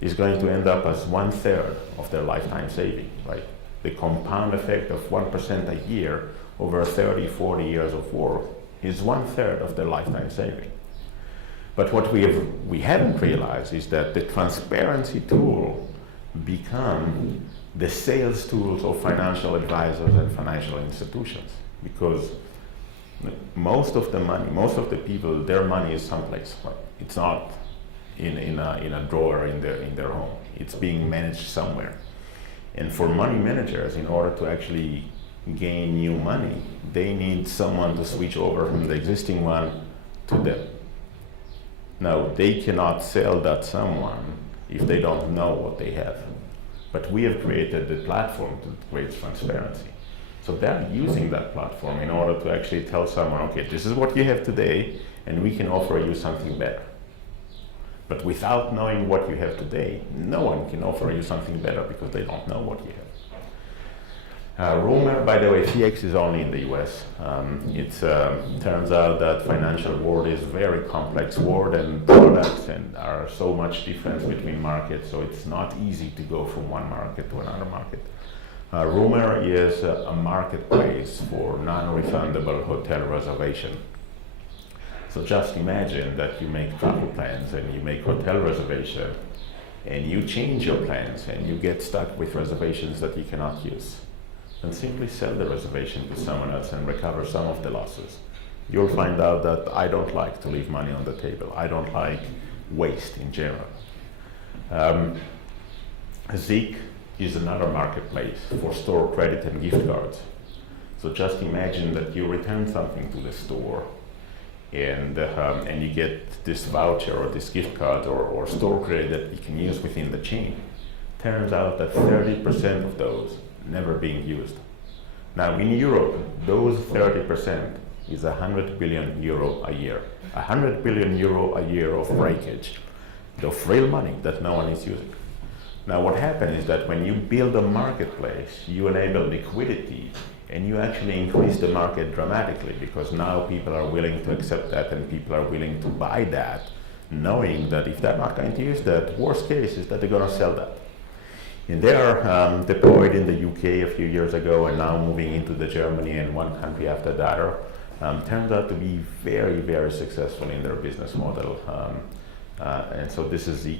is going to end up as 1/3 of their lifetime saving, right? The compound effect of 1% a year over 30, 40 years of work is 1/3 of their lifetime saving. But what we haven't realized is that the transparency tool become the sales tools of financial advisors and financial institutions, because most of the money, most of the people, their money is someplace. It's not in a drawer in their home. It's being managed somewhere. And for money managers, in order to actually gain new money, they need someone to switch over from the existing one to them. Now, they cannot sell that someone if they don't know what they have. But we have created the platform to create transparency. So they're using that platform in order to actually tell someone, okay, this is what you have today, and we can offer you something better. But without knowing what you have today, no one can offer you something better because they don't know what you have. Rumor, by the way, FX is only in the US. It turns out that financial world is a very complex world, and products and are so much difference between markets, so it's not easy to go from one market to another market. Rumor is a marketplace for non-refundable hotel reservation. So just imagine that you make travel plans and you make hotel reservation and you change your plans and you get stuck with reservations that you cannot use. Then simply sell the reservation to someone else and recover some of the losses. You'll find out that I don't like to leave money on the table. I don't like waste in general. Zeek is another marketplace for store credit and gift cards. So just imagine that you return something to the store and you get this voucher or this gift card or store credit that you can use within the chain. Turns out that 30% of those never being used. Now in Europe, those 30% is 100 billion euro a year. 100 billion euro a year of breakage, of real money that no one is using. Now what happens is that when you build a marketplace, you enable liquidity and you actually increase the market dramatically, because now people are willing to accept that and people are willing to buy that, knowing that if they're not going to use that, worst case is that they're going to sell that. And they are deployed in the UK a few years ago and now moving into the Germany and one country after the other. Turns out to be very, very successful in their business model. And so this is the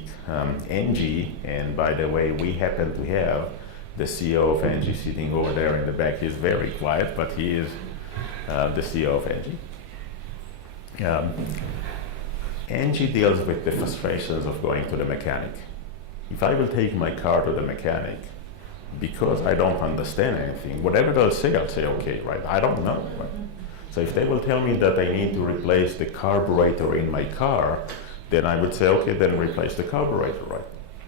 NG, and by the way, we happen to have the CEO of NG sitting over there in the back. He's very quiet, but he is the CEO of NG. NG deals with the frustrations of going to the mechanic. If I will take my car to the mechanic, because I don't understand anything, whatever they'll say, I'll say, okay, right? I don't know, right? So if they will tell me that I need to replace the carburetor in my car, then I would say, okay, then replace the carburetor, right?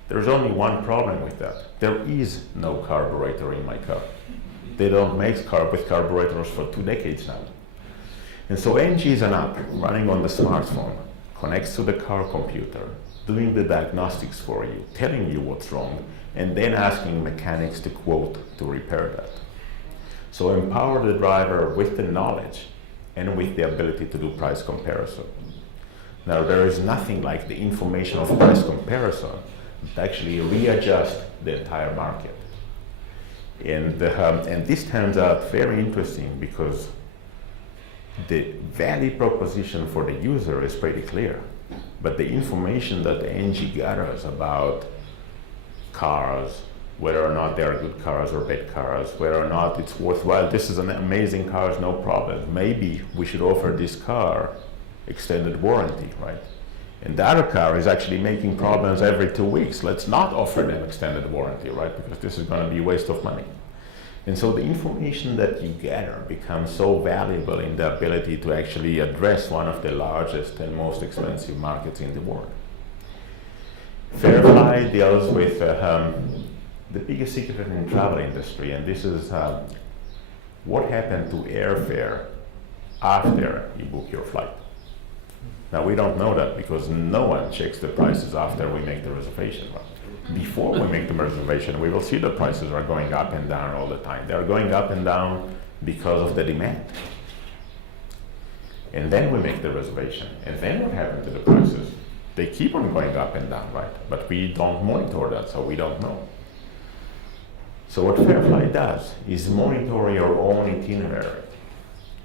There's only one problem with that. There is no carburetor in my car. They don't make with carburetors for 2 decades now. And so NG is an app running on the smartphone, connects to the car computer, doing the diagnostics for you, telling you what's wrong, and then asking mechanics to quote to repair that. So empower the driver with the knowledge and with the ability to do price comparison. Now there is nothing like the information of price comparison to actually readjust the entire market. And this turns out very interesting because the value proposition for the user is pretty clear. But the information that the NG gathers about cars, whether or not they are good cars or bad cars, whether or not it's worthwhile, this is an amazing car, no problem. Maybe we should offer this car extended warranty, right? And the other car is actually making problems every 2 weeks. Let's not offer them extended warranty, right? Because this is going to be a waste of money. And so the information that you gather becomes so valuable in the ability to actually address one of the largest and most expensive markets in the world. Fairfly deals with the biggest secret in the travel industry, and this is what happened to airfare after you book your flight. Now we don't know that because no one checks the prices after we make the reservation. Right? Before we make the reservation, we will see the prices are going up and down all the time. They're going up and down because of the demand. And then we make the reservation. And then what happened to the prices? They keep on going up and down, right? But we don't monitor that, so we don't know. So what Fairfly does is monitor your own itinerary.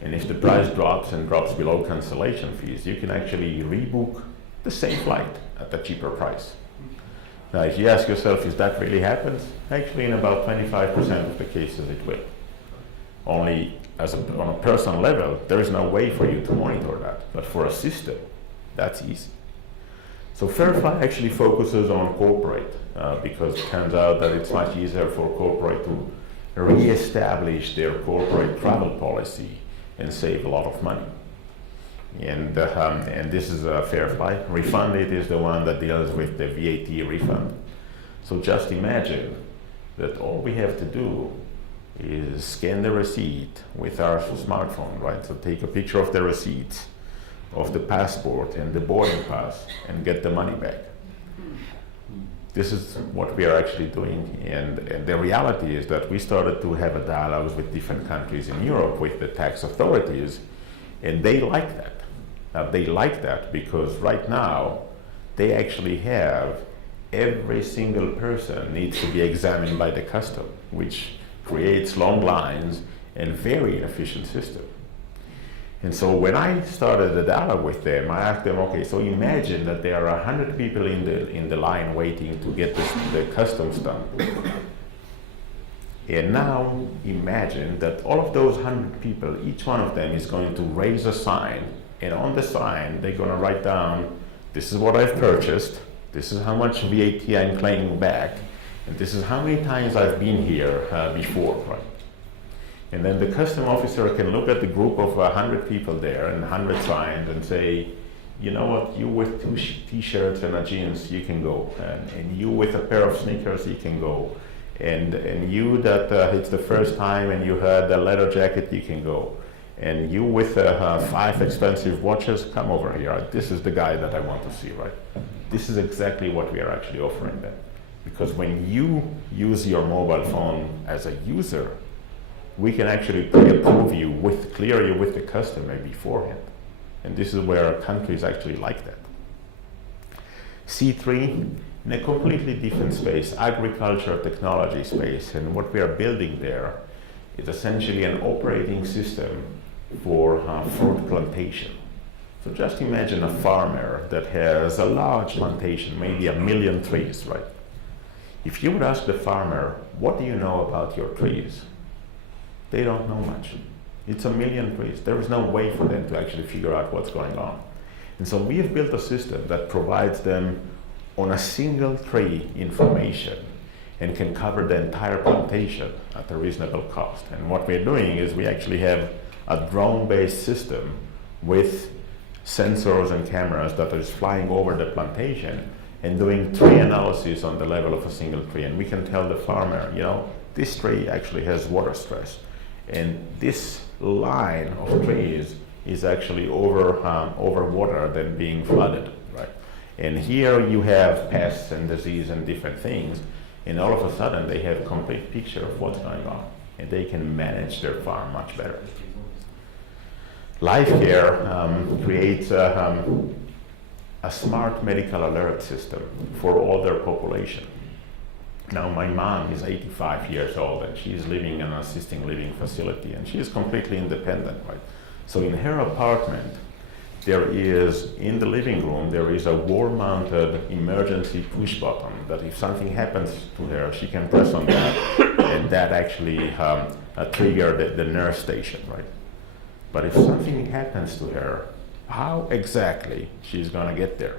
And if the price drops and drops below cancellation fees, you can actually rebook the same flight at a cheaper price. Now, if you ask yourself, is that really happens? Actually, in about 25% of the cases, it will. Only on a personal level, there is no way for you to monitor that. But for a system, that's easy. So Fairfly actually focuses on corporate because it turns out that it's much easier for corporate to re-establish their corporate travel policy and save a lot of money. And this is Fairfly. Refundit is the one that deals with the VAT refund. So just imagine that all we have to do is scan the receipt with our smartphone, right? So take a picture of the receipt, of the passport and the boarding pass, and get the money back. This is what we are actually doing, and the reality is that we started to have a dialogue with different countries in Europe, with the tax authorities, and they like that. They like that because right now they actually have every single person needs to be examined by the custom, which creates long lines and very inefficient system. And so when I started the dialogue with them, I asked them, okay, so imagine that there are 100 people in the line waiting to get the customs done. And now imagine that all of those 100 people, each one of them is going to raise a sign, and on the sign they're going to write down, this is what I've purchased, this is how much VAT I'm claiming back, and this is how many times I've been here before, right? And then the custom officer can look at the group of 100 people there and 100 signs and say, you know what, you with two t-shirts and a jeans, you can go. And you with a pair of sneakers, you can go. And you that it's the first time and you had a leather jacket, you can go. And you with 5 expensive watches, come over here. This is the guy that I want to see, right? This is exactly what we are actually offering them. Because when you use your mobile phone as a user, we can actually pre-approve you clear you with the customer beforehand. And this is where countries actually like that. C3, in a completely different space, agriculture technology space, and what we are building there is essentially an operating system for fruit plantation. So just imagine a farmer that has a large plantation, maybe 1 million trees, right? If you would ask the farmer, what do you know about your trees? They don't know much. It's 1 million trees. There is no way for them to actually figure out what's going on. And so we have built a system that provides them on a single tree information and can cover the entire plantation at a reasonable cost. And what we're doing is we actually have a drone-based system with sensors and cameras that is flying over the plantation and doing tree analysis on the level of a single tree. And we can tell the farmer, you know, this tree actually has water stress. And this line of trees is actually over water than being flooded, right? And here you have pests and disease and different things, and all of a sudden they have a complete picture of what's going on, and they can manage their farm much better. LifeCare creates a smart medical alert system for all their population. Now, my mom is 85 years old and she's living in an assisted living facility and she is completely independent, right? So in her apartment, there is, in the living room, there is a wall-mounted emergency push button that if something happens to her, she can press on that and that actually trigger the nurse station, right? But if something happens to her, how exactly she's gonna get there?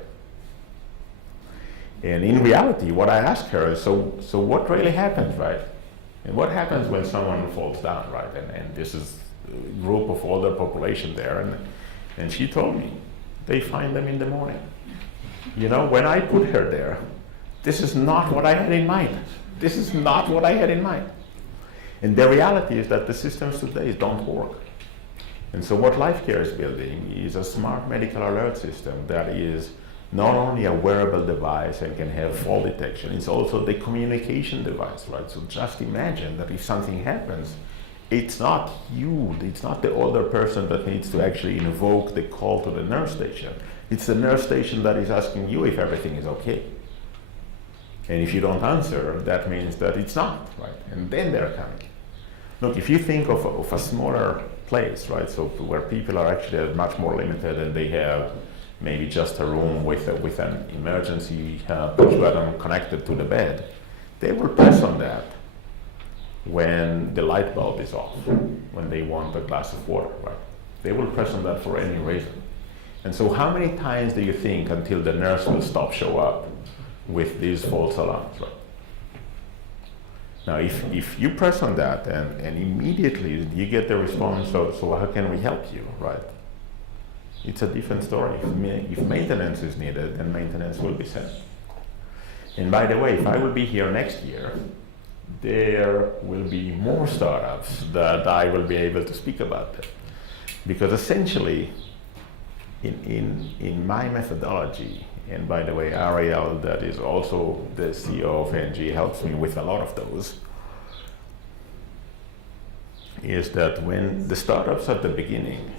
And in reality, what I asked her is, so what really happens, right? And what happens when someone falls down, right? And this is a group of older population there, and she told me, they find them in the morning. You know, when I put her there, this is not what I had in mind. This is not what I had in mind. And the reality is that the systems today don't work. And so what LifeCare is building is a smart medical alert system that is not only a wearable device and can have fall detection, it's also the communication device, right? So just imagine that if something happens, it's not you, it's not the older person that needs to actually invoke the call to the nurse station. It's the nurse station that is asking you if everything is okay. And if you don't answer, that means that it's not, right? And then they're coming. Look, if you think of a smaller place, right? So where people are actually much more limited and they have maybe just a room with an emergency push button connected to the bed, they will press on that when the light bulb is off, when they want a glass of water, right? They will press on that for any reason. And so how many times do you think until the nurse will show up with these false alarms, right? Now, if you press on that and immediately you get the response, so how can we help you, right? It's a different story. If maintenance is needed, then maintenance will be sent. And by the way, if I will be here next year, there will be more startups that I will be able to speak about them. Because essentially, in my methodology, and by the way, Ariel, that is also the CEO of NG, helps me with a lot of those, is that when the startups at the beginning,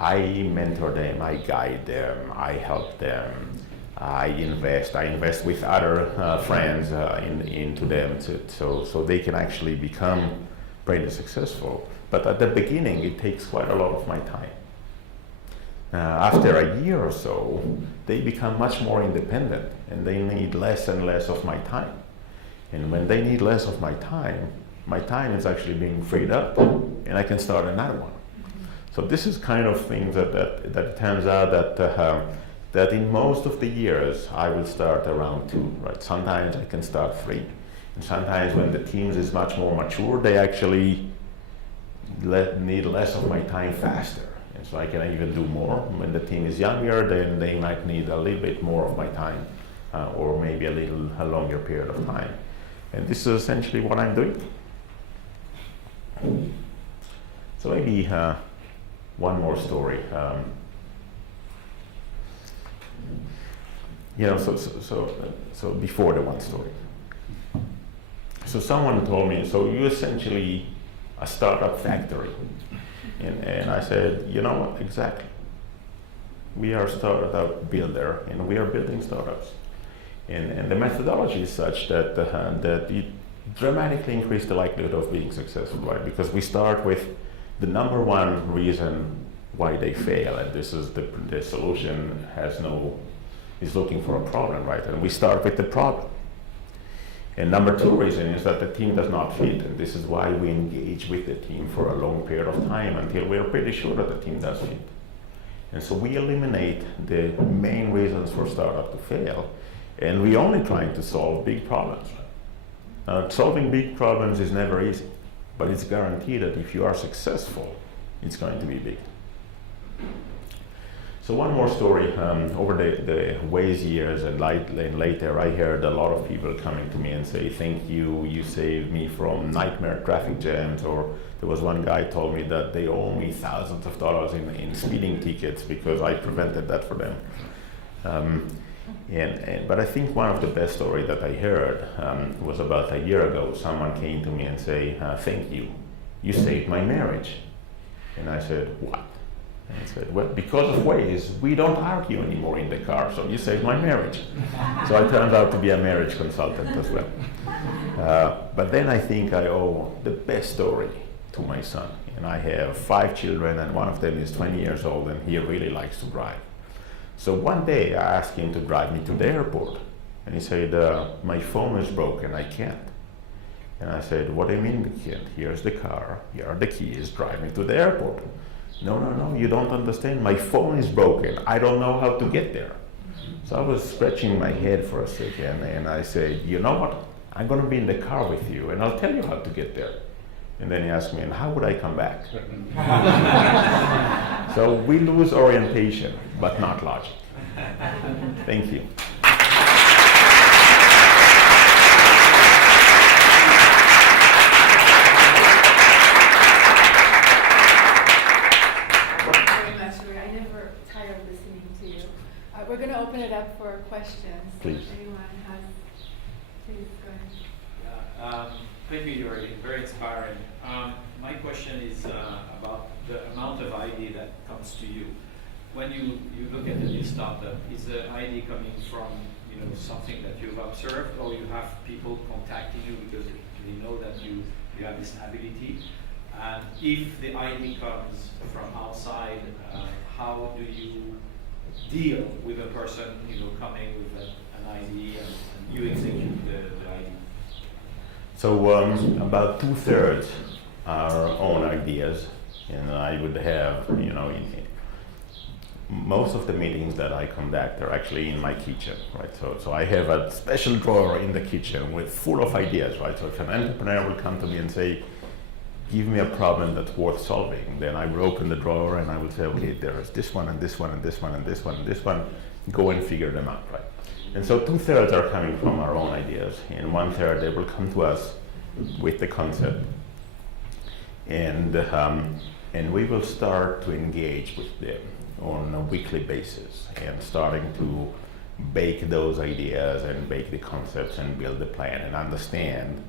I mentor them, I guide them, I help them, I invest with other friends into them so they can actually become pretty successful. But at the beginning, it takes quite a lot of my time. After a year or so, they become much more independent and they need less and less of my time. And when they need less of my time is actually being freed up and I can start another one. So this is kind of things that it turns out that in most of the years I will start around 2, right? Sometimes I can start 3. And sometimes when the teams is much more mature, they actually need less of my time faster. And so I can even do more. When the team is younger, then they might need a little bit more of my time or maybe a longer period of time. And this is essentially what I'm doing. So maybe one more story. So before the one story. So someone told me, so you essentially a startup factory. And I said, you know what, exactly. We are a startup builder and we are building startups. And the methodology is such that it dramatically increased the likelihood of being successful, right? Because we start with the number one reason why they fail, and this is the solution is looking for a problem, right? And we start with the problem. And number 2 reason is that the team does not fit, and this is why we engage with the team for a long period of time until we're pretty sure that the team does fit. And so we eliminate the main reasons for startup to fail, and we only trying to solve big problems. Solving big problems is never easy, but it's guaranteed that if you are successful, it's going to be big. So one more story. Over the Waze years and later, I heard a lot of people coming to me and say, thank you, you saved me from nightmare traffic jams, or there was one guy told me that they owe me thousands of dollars in speeding tickets because I prevented that for them. But I think one of the best stories that I heard was about a year ago. Someone came to me and say, thank you, you saved my marriage. And I said, what? And I said, well, because of Waze, we don't argue anymore in the car, so you saved my marriage. So I turned out to be a marriage consultant as well. But then I think I owe the best story to my son. And I have 5 children, and one of them is 20 years old, and he really likes to drive. So one day I asked him to drive me to the airport. And he said, my phone is broken, I can't. And I said, what do you mean you can't? Here's the car, here are the keys, drive me to the airport. No, you don't understand. My phone is broken. I don't know how to get there. So I was scratching my head for a second and I said, you know what? I'm going to be in the car with you and I'll tell you how to get there. And then he asked me, and how would I come back? So we lose orientation, but not logic. Thank you. We're going to open it up for questions. Please. If anyone has, please go ahead. Thank you, Uri. Very inspiring. My question is about the amount of ID that comes to you. When you look at the new startup, is the ID coming from something that you've observed, or you have people contacting you because they know that you have this ability? And if the ID comes from outside, how do you deal with a person, coming with an idea and you execute the idea? So about 2/3 are own ideas, and I would have, most of the meetings that I conduct are actually in my kitchen, right? So I have a special drawer in the kitchen with full of ideas, right? So if an entrepreneur will come to me and say, give me a problem that's worth solving, then I will open the drawer and I will say, okay, there's this one and this one and this one and this one and this one, go and figure them out, right? And so 2/3 are coming from our own ideas, and 1/3 they will come to us with the concept, and we will start to engage with them on a weekly basis and starting to bake those ideas and bake the concepts and build the plan and understand.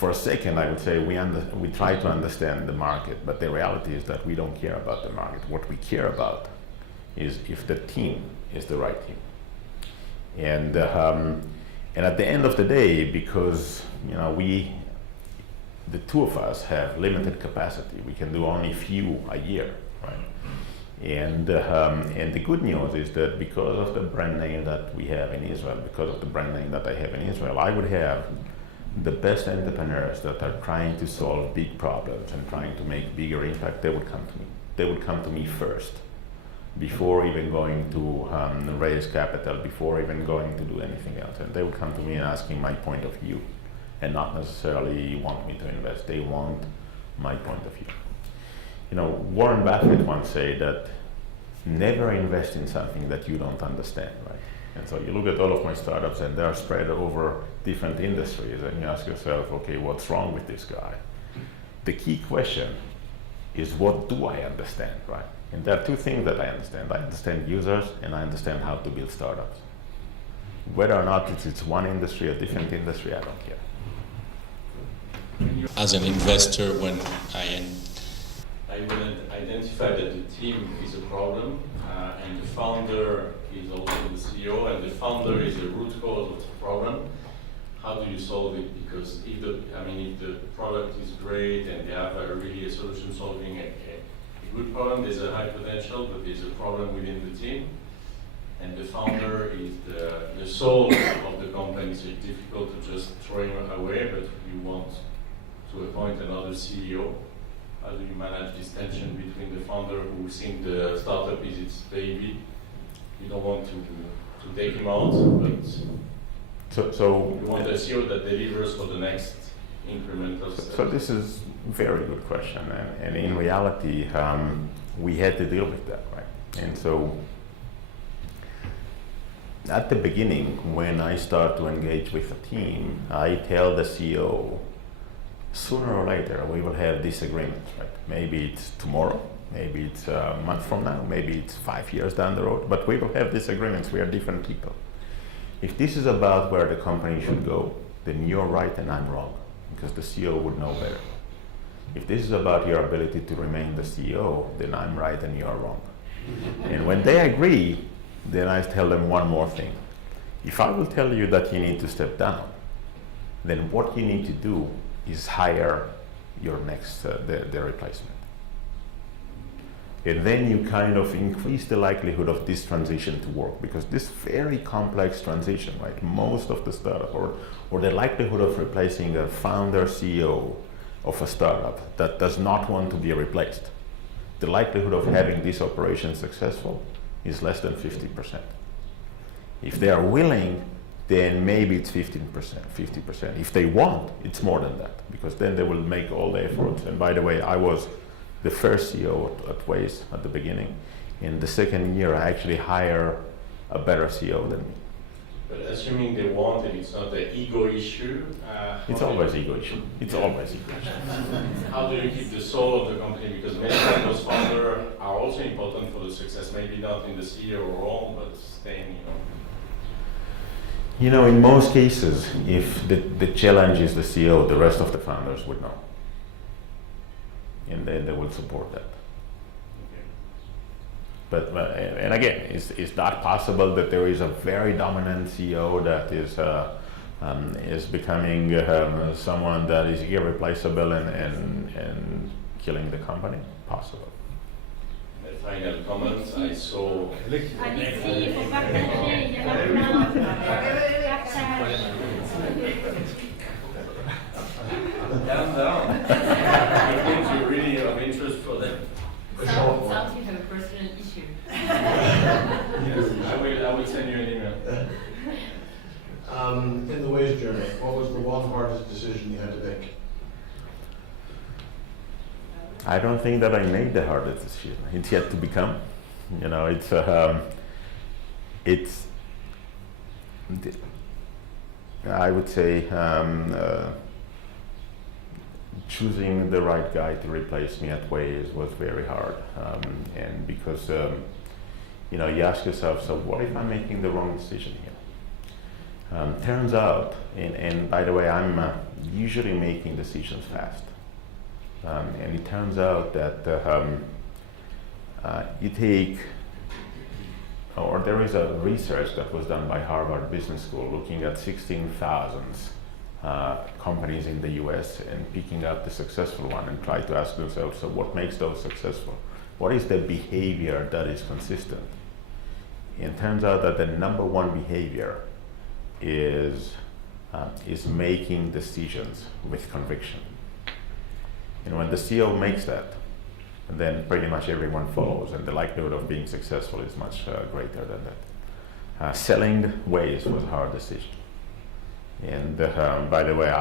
For a second, I would say we try to understand the market, but the reality is that we don't care about the market. What we care about is if the team is the right team. And at the end of the day, because the two of us have limited capacity, we can do only few a year, right? And the good news is that because of the brand name that we have in Israel, because of the brand name that I have in Israel, I would have the best entrepreneurs that are trying to solve big problems and trying to make bigger impact. They would come to me. They would come to me first, before even going to raise capital, before even going to do anything else. And they would come to me and asking my point of view, and not necessarily want me to invest. They want my point of view. Warren Buffett once said that never invest in something that you don't understand, right? And so you look at all of my startups and they are spread over different industries, and you ask yourself, okay, what's wrong with this guy? The key question is, what do I understand, right? And there are two things that I understand. I understand users, and I understand how to build startups. Whether or not it's one industry, a different industry, I don't care. As an investor, when I will identify that the team is a problem, and the founder is also the CEO, and the founder is the root cause of the problem, how do you solve it? Because if the product is great and they have really a solution solving a good problem, there's a high potential, but there's a problem within the team, and the founder is the soul of the company, so it's difficult to just throw him away, but you want to appoint another CEO. How do you manage this tension between the founder who thinks the startup is its baby? You don't want to take him out, but you want a CEO that delivers for the next incremental step. So this is a very good question, and in reality, we had to deal with that, right? And so at the beginning, when I start to engage with a team, I tell the CEO, sooner or later we will have disagreements, right? Maybe it's tomorrow, maybe it's a month from now, maybe it's 5 years down the road, but we will have disagreements. We are different people. If this is about where the company should go, then you're right and I'm wrong, because the CEO would know better. If this is about your ability to remain the CEO, then I'm right and you're wrong. And when they agree, then I tell them one more thing. If I will tell you that you need to step down, then what you need to do is hire your next, the replacement. And then you kind of increase the likelihood of this transition to work, because this very complex transition, right? Most of the startup, or the likelihood of replacing a founder CEO of a startup that does not want to be replaced, the likelihood of having this operation successful is less than 50%. If they are willing, then maybe it's 15%, 50%. If they want, it's more than that, because then they will make all the efforts. And by the way, I was the first CEO at Waze at the beginning. In the second year, I actually hire a better CEO than me. But assuming they want it, it's not an ego issue. It's always ego issue. It's always ego issue. How do you keep the soul of the company? Because many of those founders are also important for the success. Maybe not in the CEO role, but staying, In most cases, if the challenge is the CEO, the rest of the founders would know. And then they will support that. But and again, it's not possible that there is a very dominant CEO that is becoming someone that is irreplaceable and killing the company. Possible. final comments. I saw. Allez-y, il faut partager, il y en a plein. Partage. Down. I think you're really of interest for them. Sounds you have a personal issue. I will send you an email. In the Waze journey, what was the one hardest decision you had to make? I don't think that I made the hardest decision. It's yet to become. You know, I would say choosing the right guy to replace me at Waze was very hard, and because you know, you ask yourself, so what if I'm making the wrong decision here? Turns out, and by the way, I'm usually making decisions fast, and it turns out that you take, or there is a research that was done by Harvard Business School looking at 16,000 companies in the US and picking out the successful one and try to ask themselves, so what makes those successful? What is the behavior that is consistent? And it turns out that the number one behavior is making decisions with conviction. And when the CEO makes that, then pretty much everyone follows, and the likelihood of being successful is much greater than that. Selling Waze was a hard decision. And by the way,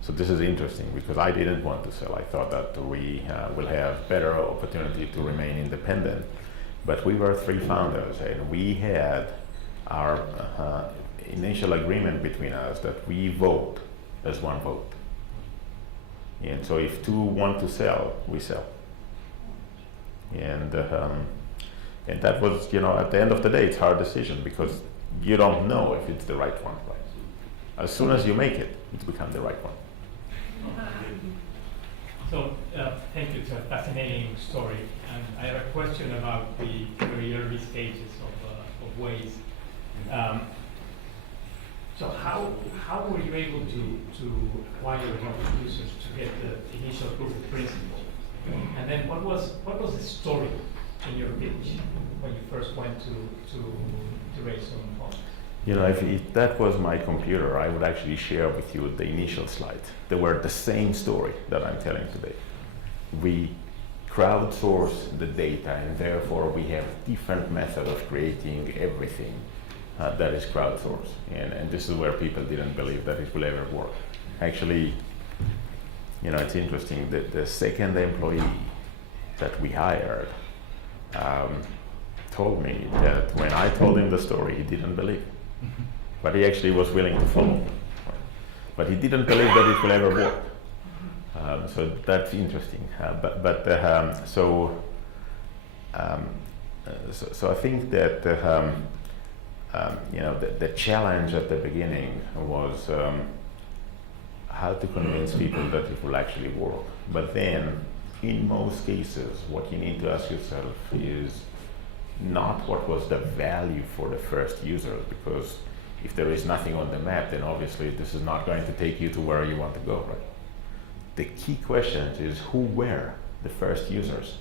so this is interesting because I didn't want to sell. I thought that we will have better opportunity to remain independent. But we were three founders, and we had our initial agreement between us that we vote as one vote. And so if two want to sell, we sell. And that was, you know, at the end of the day, it's a hard decision because you don't know if it's the right one. Right? As soon as you make it, it's become the right one. So, thank you. It's a fascinating story. And I have a question about the very early stages of Waze. So how were you able to acquire enough users to get the initial proof of principle? And then what was the story in your pitch when you first went to raise some funds? You know, if that was my computer, I would actually share with you the initial slides. They were the same story that I'm telling today. We crowdsource the data, and therefore we have different method of creating everything that is crowdsourced. And this is where people didn't believe that it will ever work. Actually, you know, it's interesting that the second employee that we hired told me that when I told him the story, he didn't believe. But he actually was willing to follow. But he didn't believe that it will ever work. So that's interesting. So I think that you know, the challenge at the beginning was how to convince people that it will actually work. But then, in most cases, what you need to ask yourself is not what was the value for the first user, because if there is nothing on the map, then obviously this is not going to take you to where you want to go, right? The key question is who were the first users?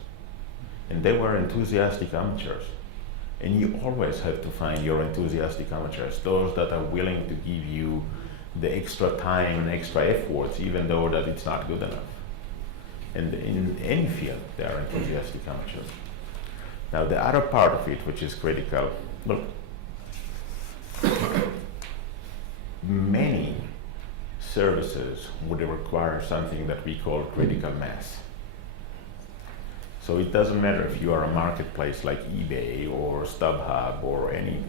And they were enthusiastic amateurs. And you always have to find your enthusiastic amateurs, those that are willing to give you the extra time and extra efforts, even though that it's not good enough. And in any field, there are enthusiastic amateurs. Now, the other part of it, which is critical, look, many services would require something that we call critical mass. So it doesn't matter if you are a marketplace like eBay or StubHub or any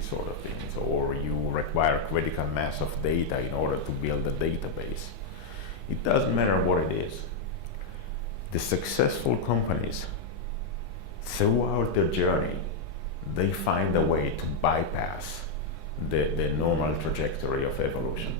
sort of things, or you require critical mass of data in order to build a database. It doesn't matter what it is. The successful companies, throughout their journey, they find a way to bypass the normal trajectory of evolution.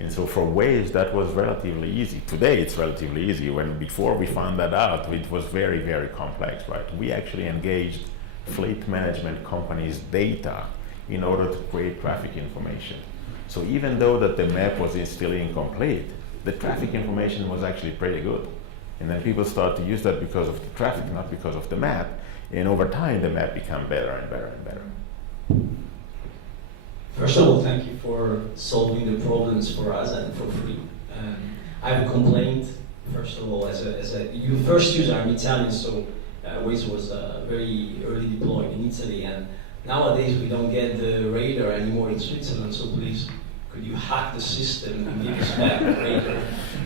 And so for Waze, that was relatively easy. Today, it's relatively easy. When before we found that out, it was very, very complex, right? We actually engaged fleet management companies' data in order to create traffic information. So even though that the map was still incomplete, the traffic information was actually pretty good. And then people start to use that because of the traffic, not because of the map. And over time, the map become better and better and better. First of all, thank you for solving the problems for us and for free. I have a complaint. First of all, as a first user, I'm Italian, so Waze was very early deployed in Italy, and nowadays we don't get the radar anymore in Switzerland. So please, could you hack the system and give us back the radar?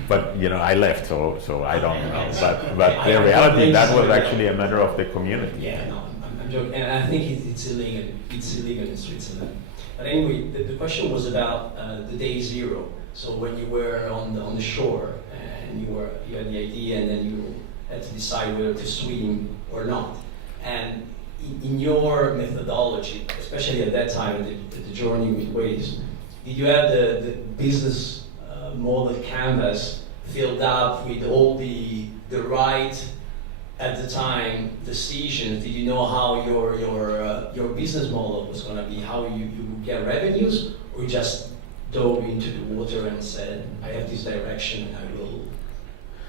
But I left, so I don't know. But the reality, that was actually a matter of the community. Yeah, no, I'm joking, and I think it's illegal. It's illegal in Switzerland. But anyway, the question was about the day zero. So when you were on the shore and you had the idea, and then you had to decide whether to swim or not. And in your methodology, especially at that time, the journey with Waze, did you have the business model canvas filled up with all the right at the time decisions? Did you know how your business model was going to be, how you would get revenues, or you just dove into the water and said, I have this direction and I will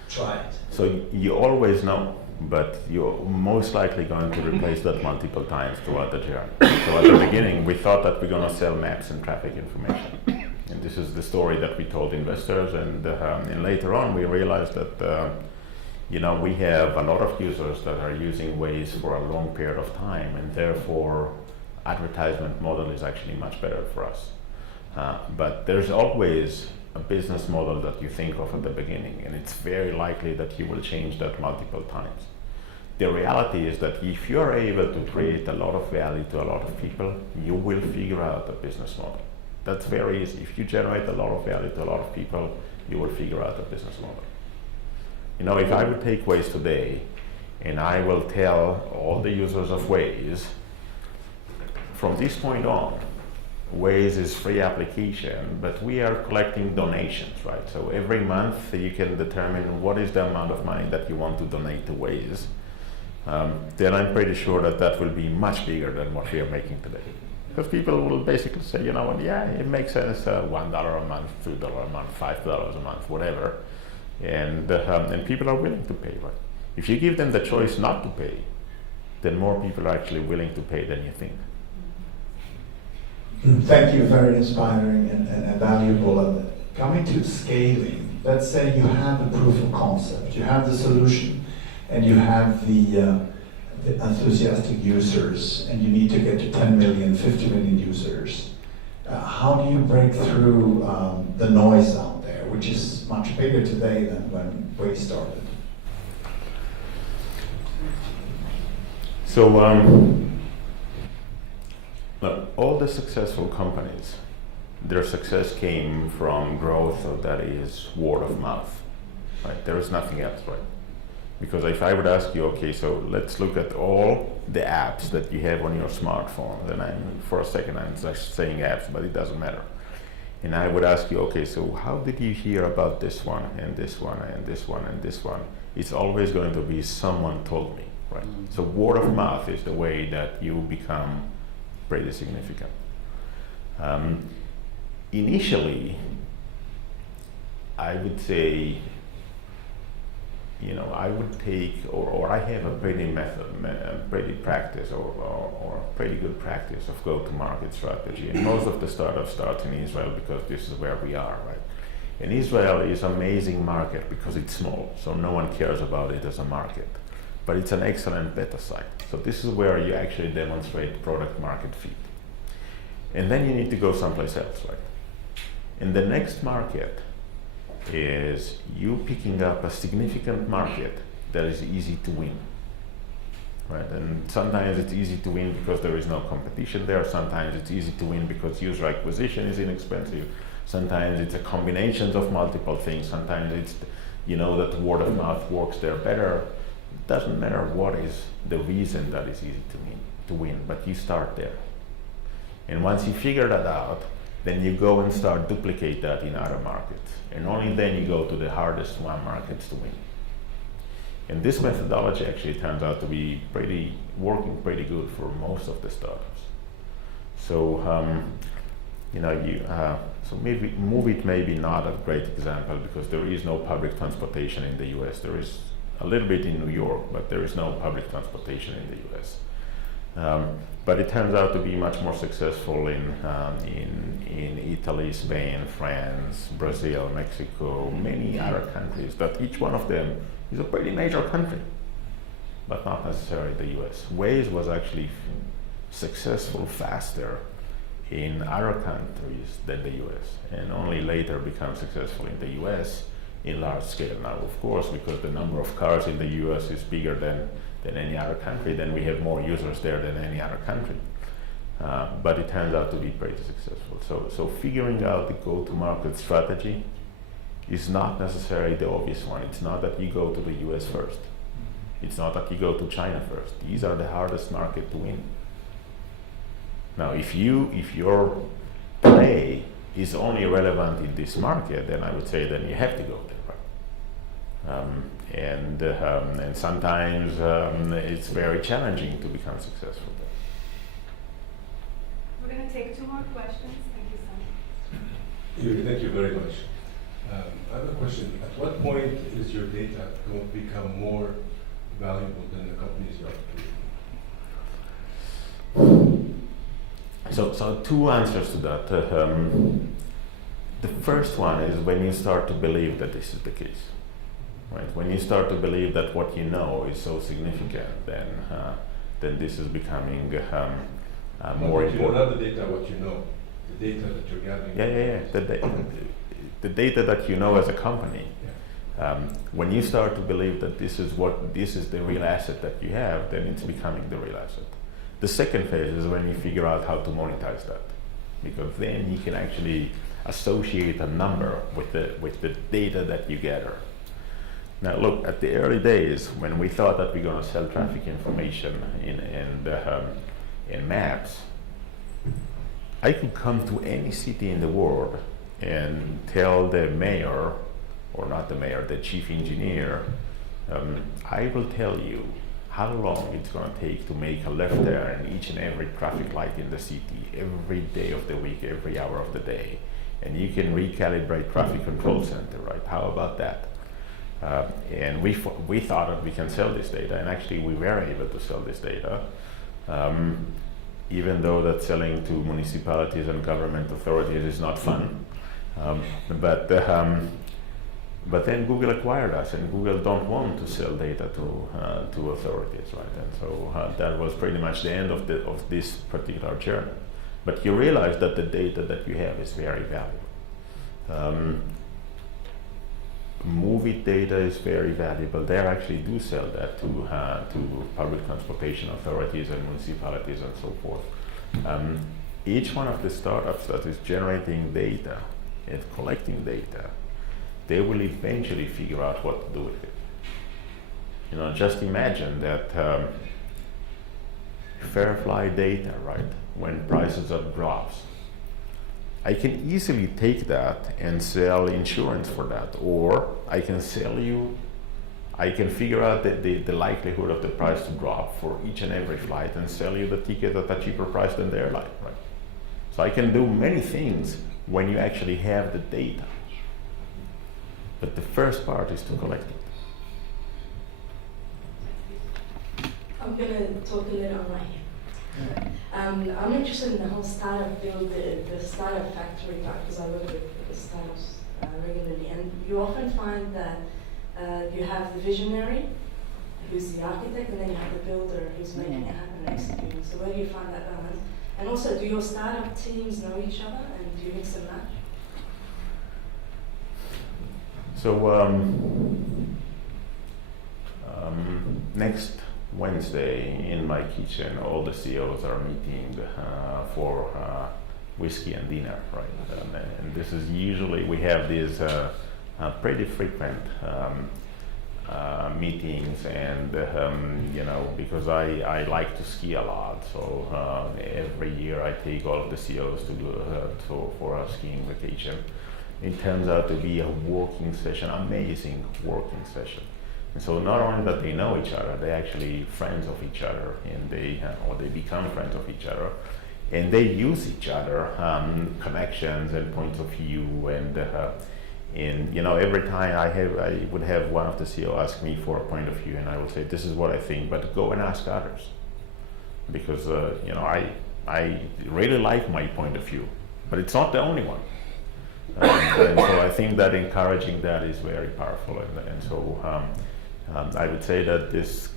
try it? So you always know, but you're most likely going to replace that multiple times throughout the journey. So at the beginning, we thought that we're going to sell maps and traffic information. And this is the story that we told investors, and later on we realized that we have a lot of users that are using Waze for a long period of time, and therefore advertisement model is actually much better for us. But there's always a business model that you think of at the beginning, and it's very likely that you will change that multiple times. The reality is that if you're able to create a lot of value to a lot of people, you will figure out a business model. That's very easy. If you generate a lot of value to a lot of people, you will figure out a business model. If I would take Waze today and I will tell all the users of Waze, from this point on, Waze is free application, but we are collecting donations, right? So every month you can determine what is the amount of money that you want to donate to Waze. Then I'm pretty sure that will be much bigger than what we are making today. Because people will basically say, yeah, it makes sense, $1 a month, $2 a month, $5 a month, whatever. And people are willing to pay, right? If you give them the choice not to pay, then more people are actually willing to pay than you think. Thank you, very inspiring and valuable. And coming to scaling, let's say you have the proof of concept, you have the solution, and you have the enthusiastic users, and you need to get to 10 million, 50 million users. How do you break through the noise out there, which is much bigger today than when Waze started? So, look, all the successful companies, their success came from growth that is word of mouth, right? There is nothing else, right? Because if I would ask you, okay, so let's look at all the apps that you have on your smartphone, then for a second I'm just saying apps, but it doesn't matter. And I would ask you, okay, so how did you hear about this one and this one and this one and this one? It's always going to be someone told me, right? So word of mouth is the way that you become pretty significant. Initially, I would say, I would take, or I have a pretty practice, or pretty good practice of go-to-market strategy. And most of the startups start in Israel because this is where we are, right? And Israel is an amazing market because it's small, so no one cares about it as a market. But it's an excellent beta site. So this is where you actually demonstrate product market fit. And then you need to go someplace else, right? And the next market is you picking up a significant market that is easy to win, right? And sometimes it's easy to win because there is no competition there. Sometimes it's easy to win because user acquisition is inexpensive. Sometimes it's a combination of multiple things. Sometimes it's, that word of mouth works there better. It doesn't matter what is the reason that is easy to win, but you start there. And once you figure that out, then you go and start duplicate that in other markets. And only then you go to the hardest markets to win. And this methodology actually turns out to be working pretty good for most of the startups. So, so maybe Move It may be not a great example because there is no public transportation in the US. There is a little bit in New York, but there is no public transportation in the US. But it turns out to be much more successful in Italy, Spain, France, Brazil, Mexico, many other countries, that each one of them is a pretty major country, but not necessarily the US. Waze was actually successful faster in other countries than the US, and only later become successful in the US in large scale. Now, of course, because the number of cars in the US is bigger than any other country, then we have more users there than any other country. But it turns out to be pretty successful. So figuring out the go-to-market strategy is not necessarily the obvious one. It's not that you go to the US first. It's not that you go to China first. These are the hardest market to win. Now, if your play is only relevant in this market, then I would say then you have to go there, right? And sometimes it's very challenging to become successful there. We're going to take 2 more questions. Thank you, Sam. Uri, thank you very much. I have a question. At what point is your data going to become more valuable than the companies you are creating? So 2 answers to that. The first one is when you start to believe that this is the case, right? When you start to believe that what you know is so significant, then this is becoming more important. You don't have the data, what you know, the data that you're gathering. Yeah. The data that you know as a company. Yeah. When you start to believe that this is the real asset that you have, then it's becoming the real asset. The second phase is when you figure out how to monetize that, because then you can actually associate a number with the data that you gather. Now, look, at the early days when we thought that we're going to sell traffic information in maps, I could come to any city in the world and tell the mayor, or not the mayor, the chief engineer, I will tell you how long it's going to take to make a left turn in each and every traffic light in the city, every day of the week, every hour of the day. And you can recalibrate traffic control center, right? How about that? And we thought that we can sell this data, and actually we were able to sell this data, even though that selling to municipalities and government authorities is not fun. But then Google acquired us, and Google don't want to sell data to authorities, right? And so that was pretty much the end of this particular journey. But you realize that the data that you have is very valuable. Movie data is very valuable. They actually do sell that to public transportation authorities and municipalities and so forth. Each one of the startups that is generating data and collecting data, they will eventually figure out what to do with it. You know, just imagine that Fairfly data, right? When prices up drops, I can easily take that and sell insurance for that, or I can figure out the likelihood of the price to drop for each and every flight and sell you the ticket at a cheaper price than the airline, right? So I can do many things when you actually have the data. But the first part is to collect it. I'm going to talk a little on my here. I'm interested in the whole startup build, the startup factory part, because I work with startups regularly, and you often find that you have the visionary, who's the architect, and then you have the builder, who's making it happen and executing. So where do you find that balance? And also, do your startup teams know each other, and do you mix and match? So next Wednesday in my kitchen, all the CEOs are meeting for whiskey and dinner, right? And this is usually, we have these pretty frequent meetings, and you know, because I like to ski a lot, so every year I take all of the CEOs to do for a skiing vacation. It turns out to be a working session, amazing working session. And so not only that they know each other, they're actually friends of each other, and they become friends of each other, and they use each other connections and points of view, And you know, every time I would have one of the CEO ask me for a point of view, and I would say, this is what I think, but go and ask others. Because you know, I really like my point of view, but it's not the only one. And so I think that encouraging that is very powerful. And so I would say that this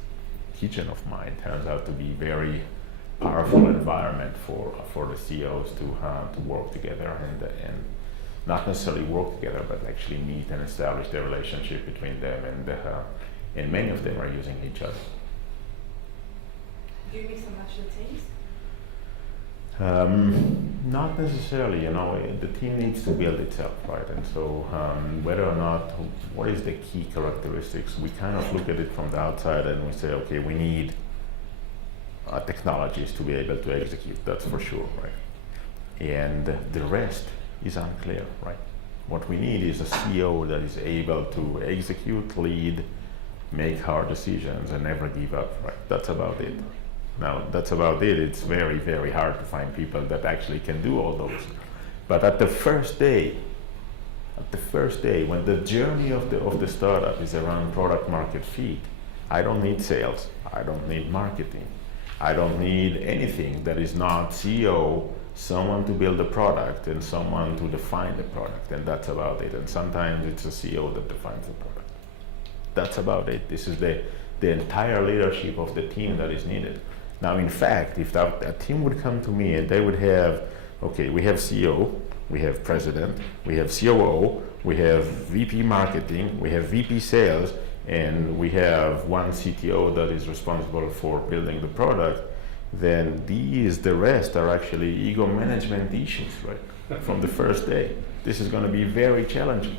kitchen of mine turns out to be very powerful environment for the CEOs to work together and not necessarily work together, but actually meet and establish the relationship between them, and many of them are using each other. Do you mix and match the teams? Not necessarily, you know, the team needs to build itself, right? And so whether or not, what is the key characteristics, we kind of look at it from the outside and we say, okay, we need technologies to be able to execute, that's for sure, right? And the rest is unclear, right? What we need is a CEO that is able to execute, lead, make hard decisions, and never give up, right? That's about it. Now, that's about it. It's very, very hard to find people that actually can do all those. But at the first day, when the journey of the startup is around product market fit, I don't need sales, I don't need marketing, I don't need anything that is not CEO, someone to build a product and someone to define the product, and that's about it. And sometimes it's a CEO that defines the product. That's about it. This is the entire leadership of the team that is needed. Now, in fact, if a team would come to me and they would have, okay, we have CEO, we have president, we have COO, we have VP marketing, we have VP sales, and we have one CTO that is responsible for building the product, then the rest are actually ego management issues, right? From the first day. This is going to be very challenging.